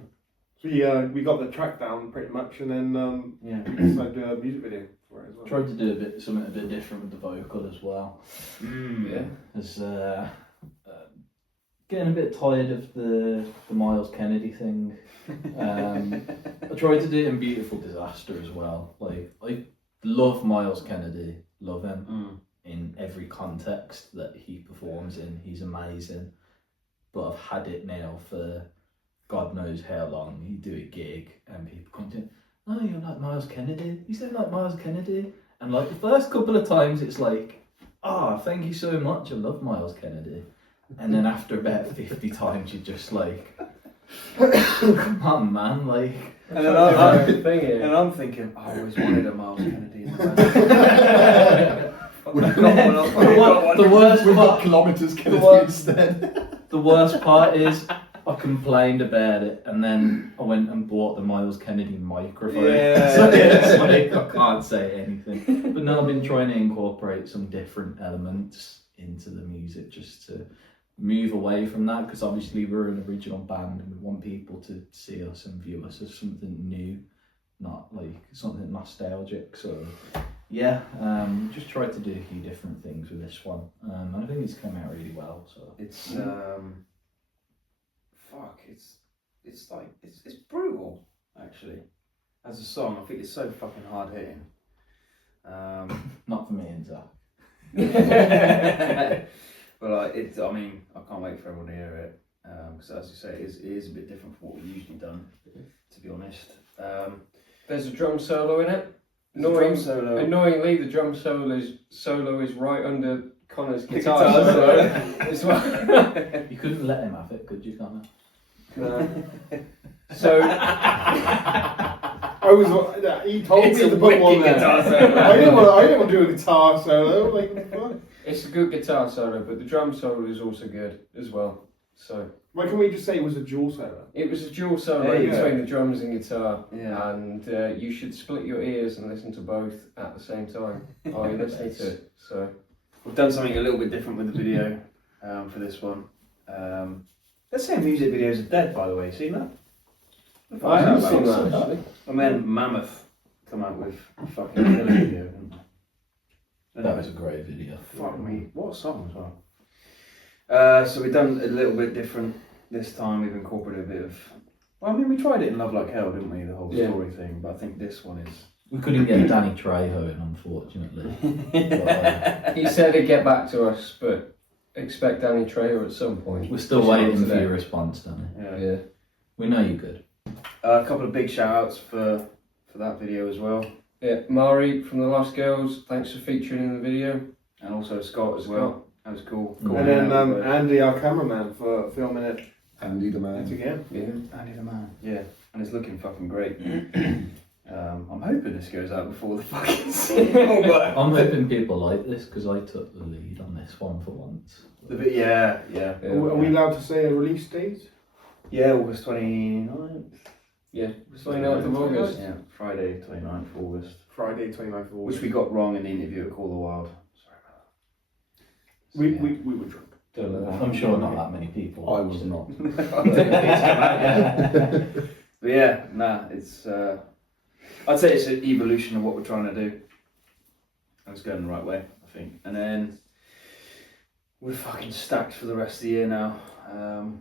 we got the track down pretty much, and then we decided to do a music video for it as well. Tried to do something a bit different with the vocal as well. Yeah. Because getting a bit tired of the Miles Kennedy thing. I tried to do it in Beautiful Disaster as well. Like, I love Miles Kennedy, love him in every context that he performs in. He's amazing. But I've had it now for God knows how long. You do a gig and people come to, oh, you're like Miles Kennedy? You sound like Miles Kennedy? And like the first couple of times it's like, thank you so much, I love Miles Kennedy. And then after about 50 times you're just like, come on man, like. And then I'm thinking, I always wanted a Miles Kennedy in the band. The worst We've part, got kilometres Kennedy instead. the worst part is I complained about it and then I went and bought the Miles Kennedy microphone. Yeah. So it's like I can't say anything. But now I've been trying to incorporate some different elements into the music just to move away from that, because obviously we're an original band and we want people to see us and view us as something new, not like something nostalgic. So just tried to do a few different things with this one, and I think it's come out really well. So it's it's brutal actually as a song. I think it's so fucking hard hitting. Not for me and Zach. But like, I mean, I can't wait for everyone to hear it. Because as you say, it is a bit different from what we've usually done, to be honest. There's a drum solo in it. Drum solo. Annoyingly, the drum solo is right under Connor's The guitar guitar solo solo. as well. You couldn't let him have it, could you, Connor? No. So He told It's me a to put one wicked there. guitar solo. I didn't want to do a guitar solo. Like, what the fuck? it's a good guitar solo, but the drum solo is also good as well. So Why can't we just say it was a dual solo? it was a dual solo There you between go. the drums and guitar, Yeah. and you should split your ears and listen to both at the same time while you're listening to it. So We've done something a little bit different with the video for this one. Let's say music videos are dead, by the way. Seen that? I haven't About seen it. that actually. And then Mammoth come out with a fucking killer video, didn't they? That was a great video. Fuck me, what a song as well. So we've done a little bit different this time. We've incorporated a bit of. Well, I mean, we tried it in Love Like Hell, didn't we? The whole Yeah. story thing. But I think this one is. We couldn't get Danny Trejo in, unfortunately. He said he'd get back to us, but expect Danny Trejo at some point. We're still Shout out waiting to for them. your response, Danny. Yeah. We know you're good. A couple of big shout outs for that video as well. Yeah, Mari from The Lost Girls, thanks for featuring in the video. And also Scott as well. That was cool. Cool. And then Andy, our cameraman, for filming it Andy the yet man. again. Yeah. Andy the man. Yeah, and it's looking fucking great. I'm hoping this goes out before the fucking single. But I'm hoping people like this because I took the lead on this one for once. yeah. Are we allowed to say a release date? Yeah, August 29th. Yeah, 29th of August. Yeah, Friday 29th of August. Friday, 29th of August. Which we got wrong in the interview at Call the Wild. Sorry about that. We were drunk. Don't know that. I'm sure not that many people. I was not. But yeah, it's. I'd say it's an evolution of what we're trying to do. And it's going the right way, I think. And then we're fucking stacked for the rest of the year now.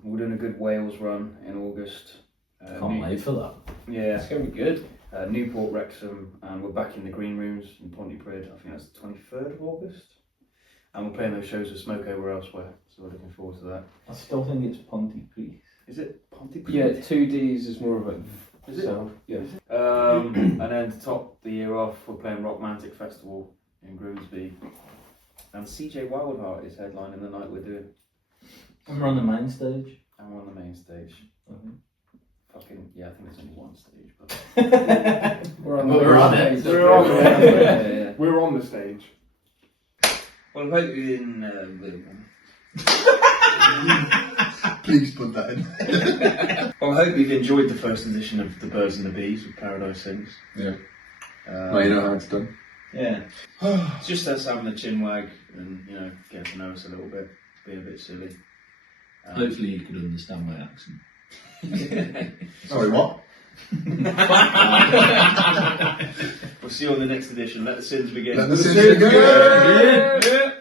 We're doing a good Wales run in August. Can't wait for that. Yeah, It's going to be good. Newport, Wrexham, and we're back in the green rooms in Pontypridd. I think that's the 23rd of August. And we're playing those shows with Smoke Over Elsewhere, so we're looking forward to that. I still think it's Pontypridd. Is it Pontypridd? Yeah, 2 Ds is more of a Is it? sound. Yeah. And then to top the year off, we're playing Rockmantic Festival in Grimsby. And CJ Wildheart is headlining the night we're doing. And we're on the main stage. And we're on the main stage. Mhm. Fucking, yeah, I think there's only one stage. But We're on, We're on it. We're on it. yeah. We're on the stage. Well, I'm hoping Please put that in. well, I hope you've enjoyed the first edition of The Birds and the Bees with Paradise Sings. Yeah. Now you know how it's done. Yeah. It's just us having a chin wag and, getting to know us a little bit, being a bit silly. Hopefully you could understand my accent. Sorry, what? We'll see you on the next edition. Let the sins begin. Let the sins begin. Yeah.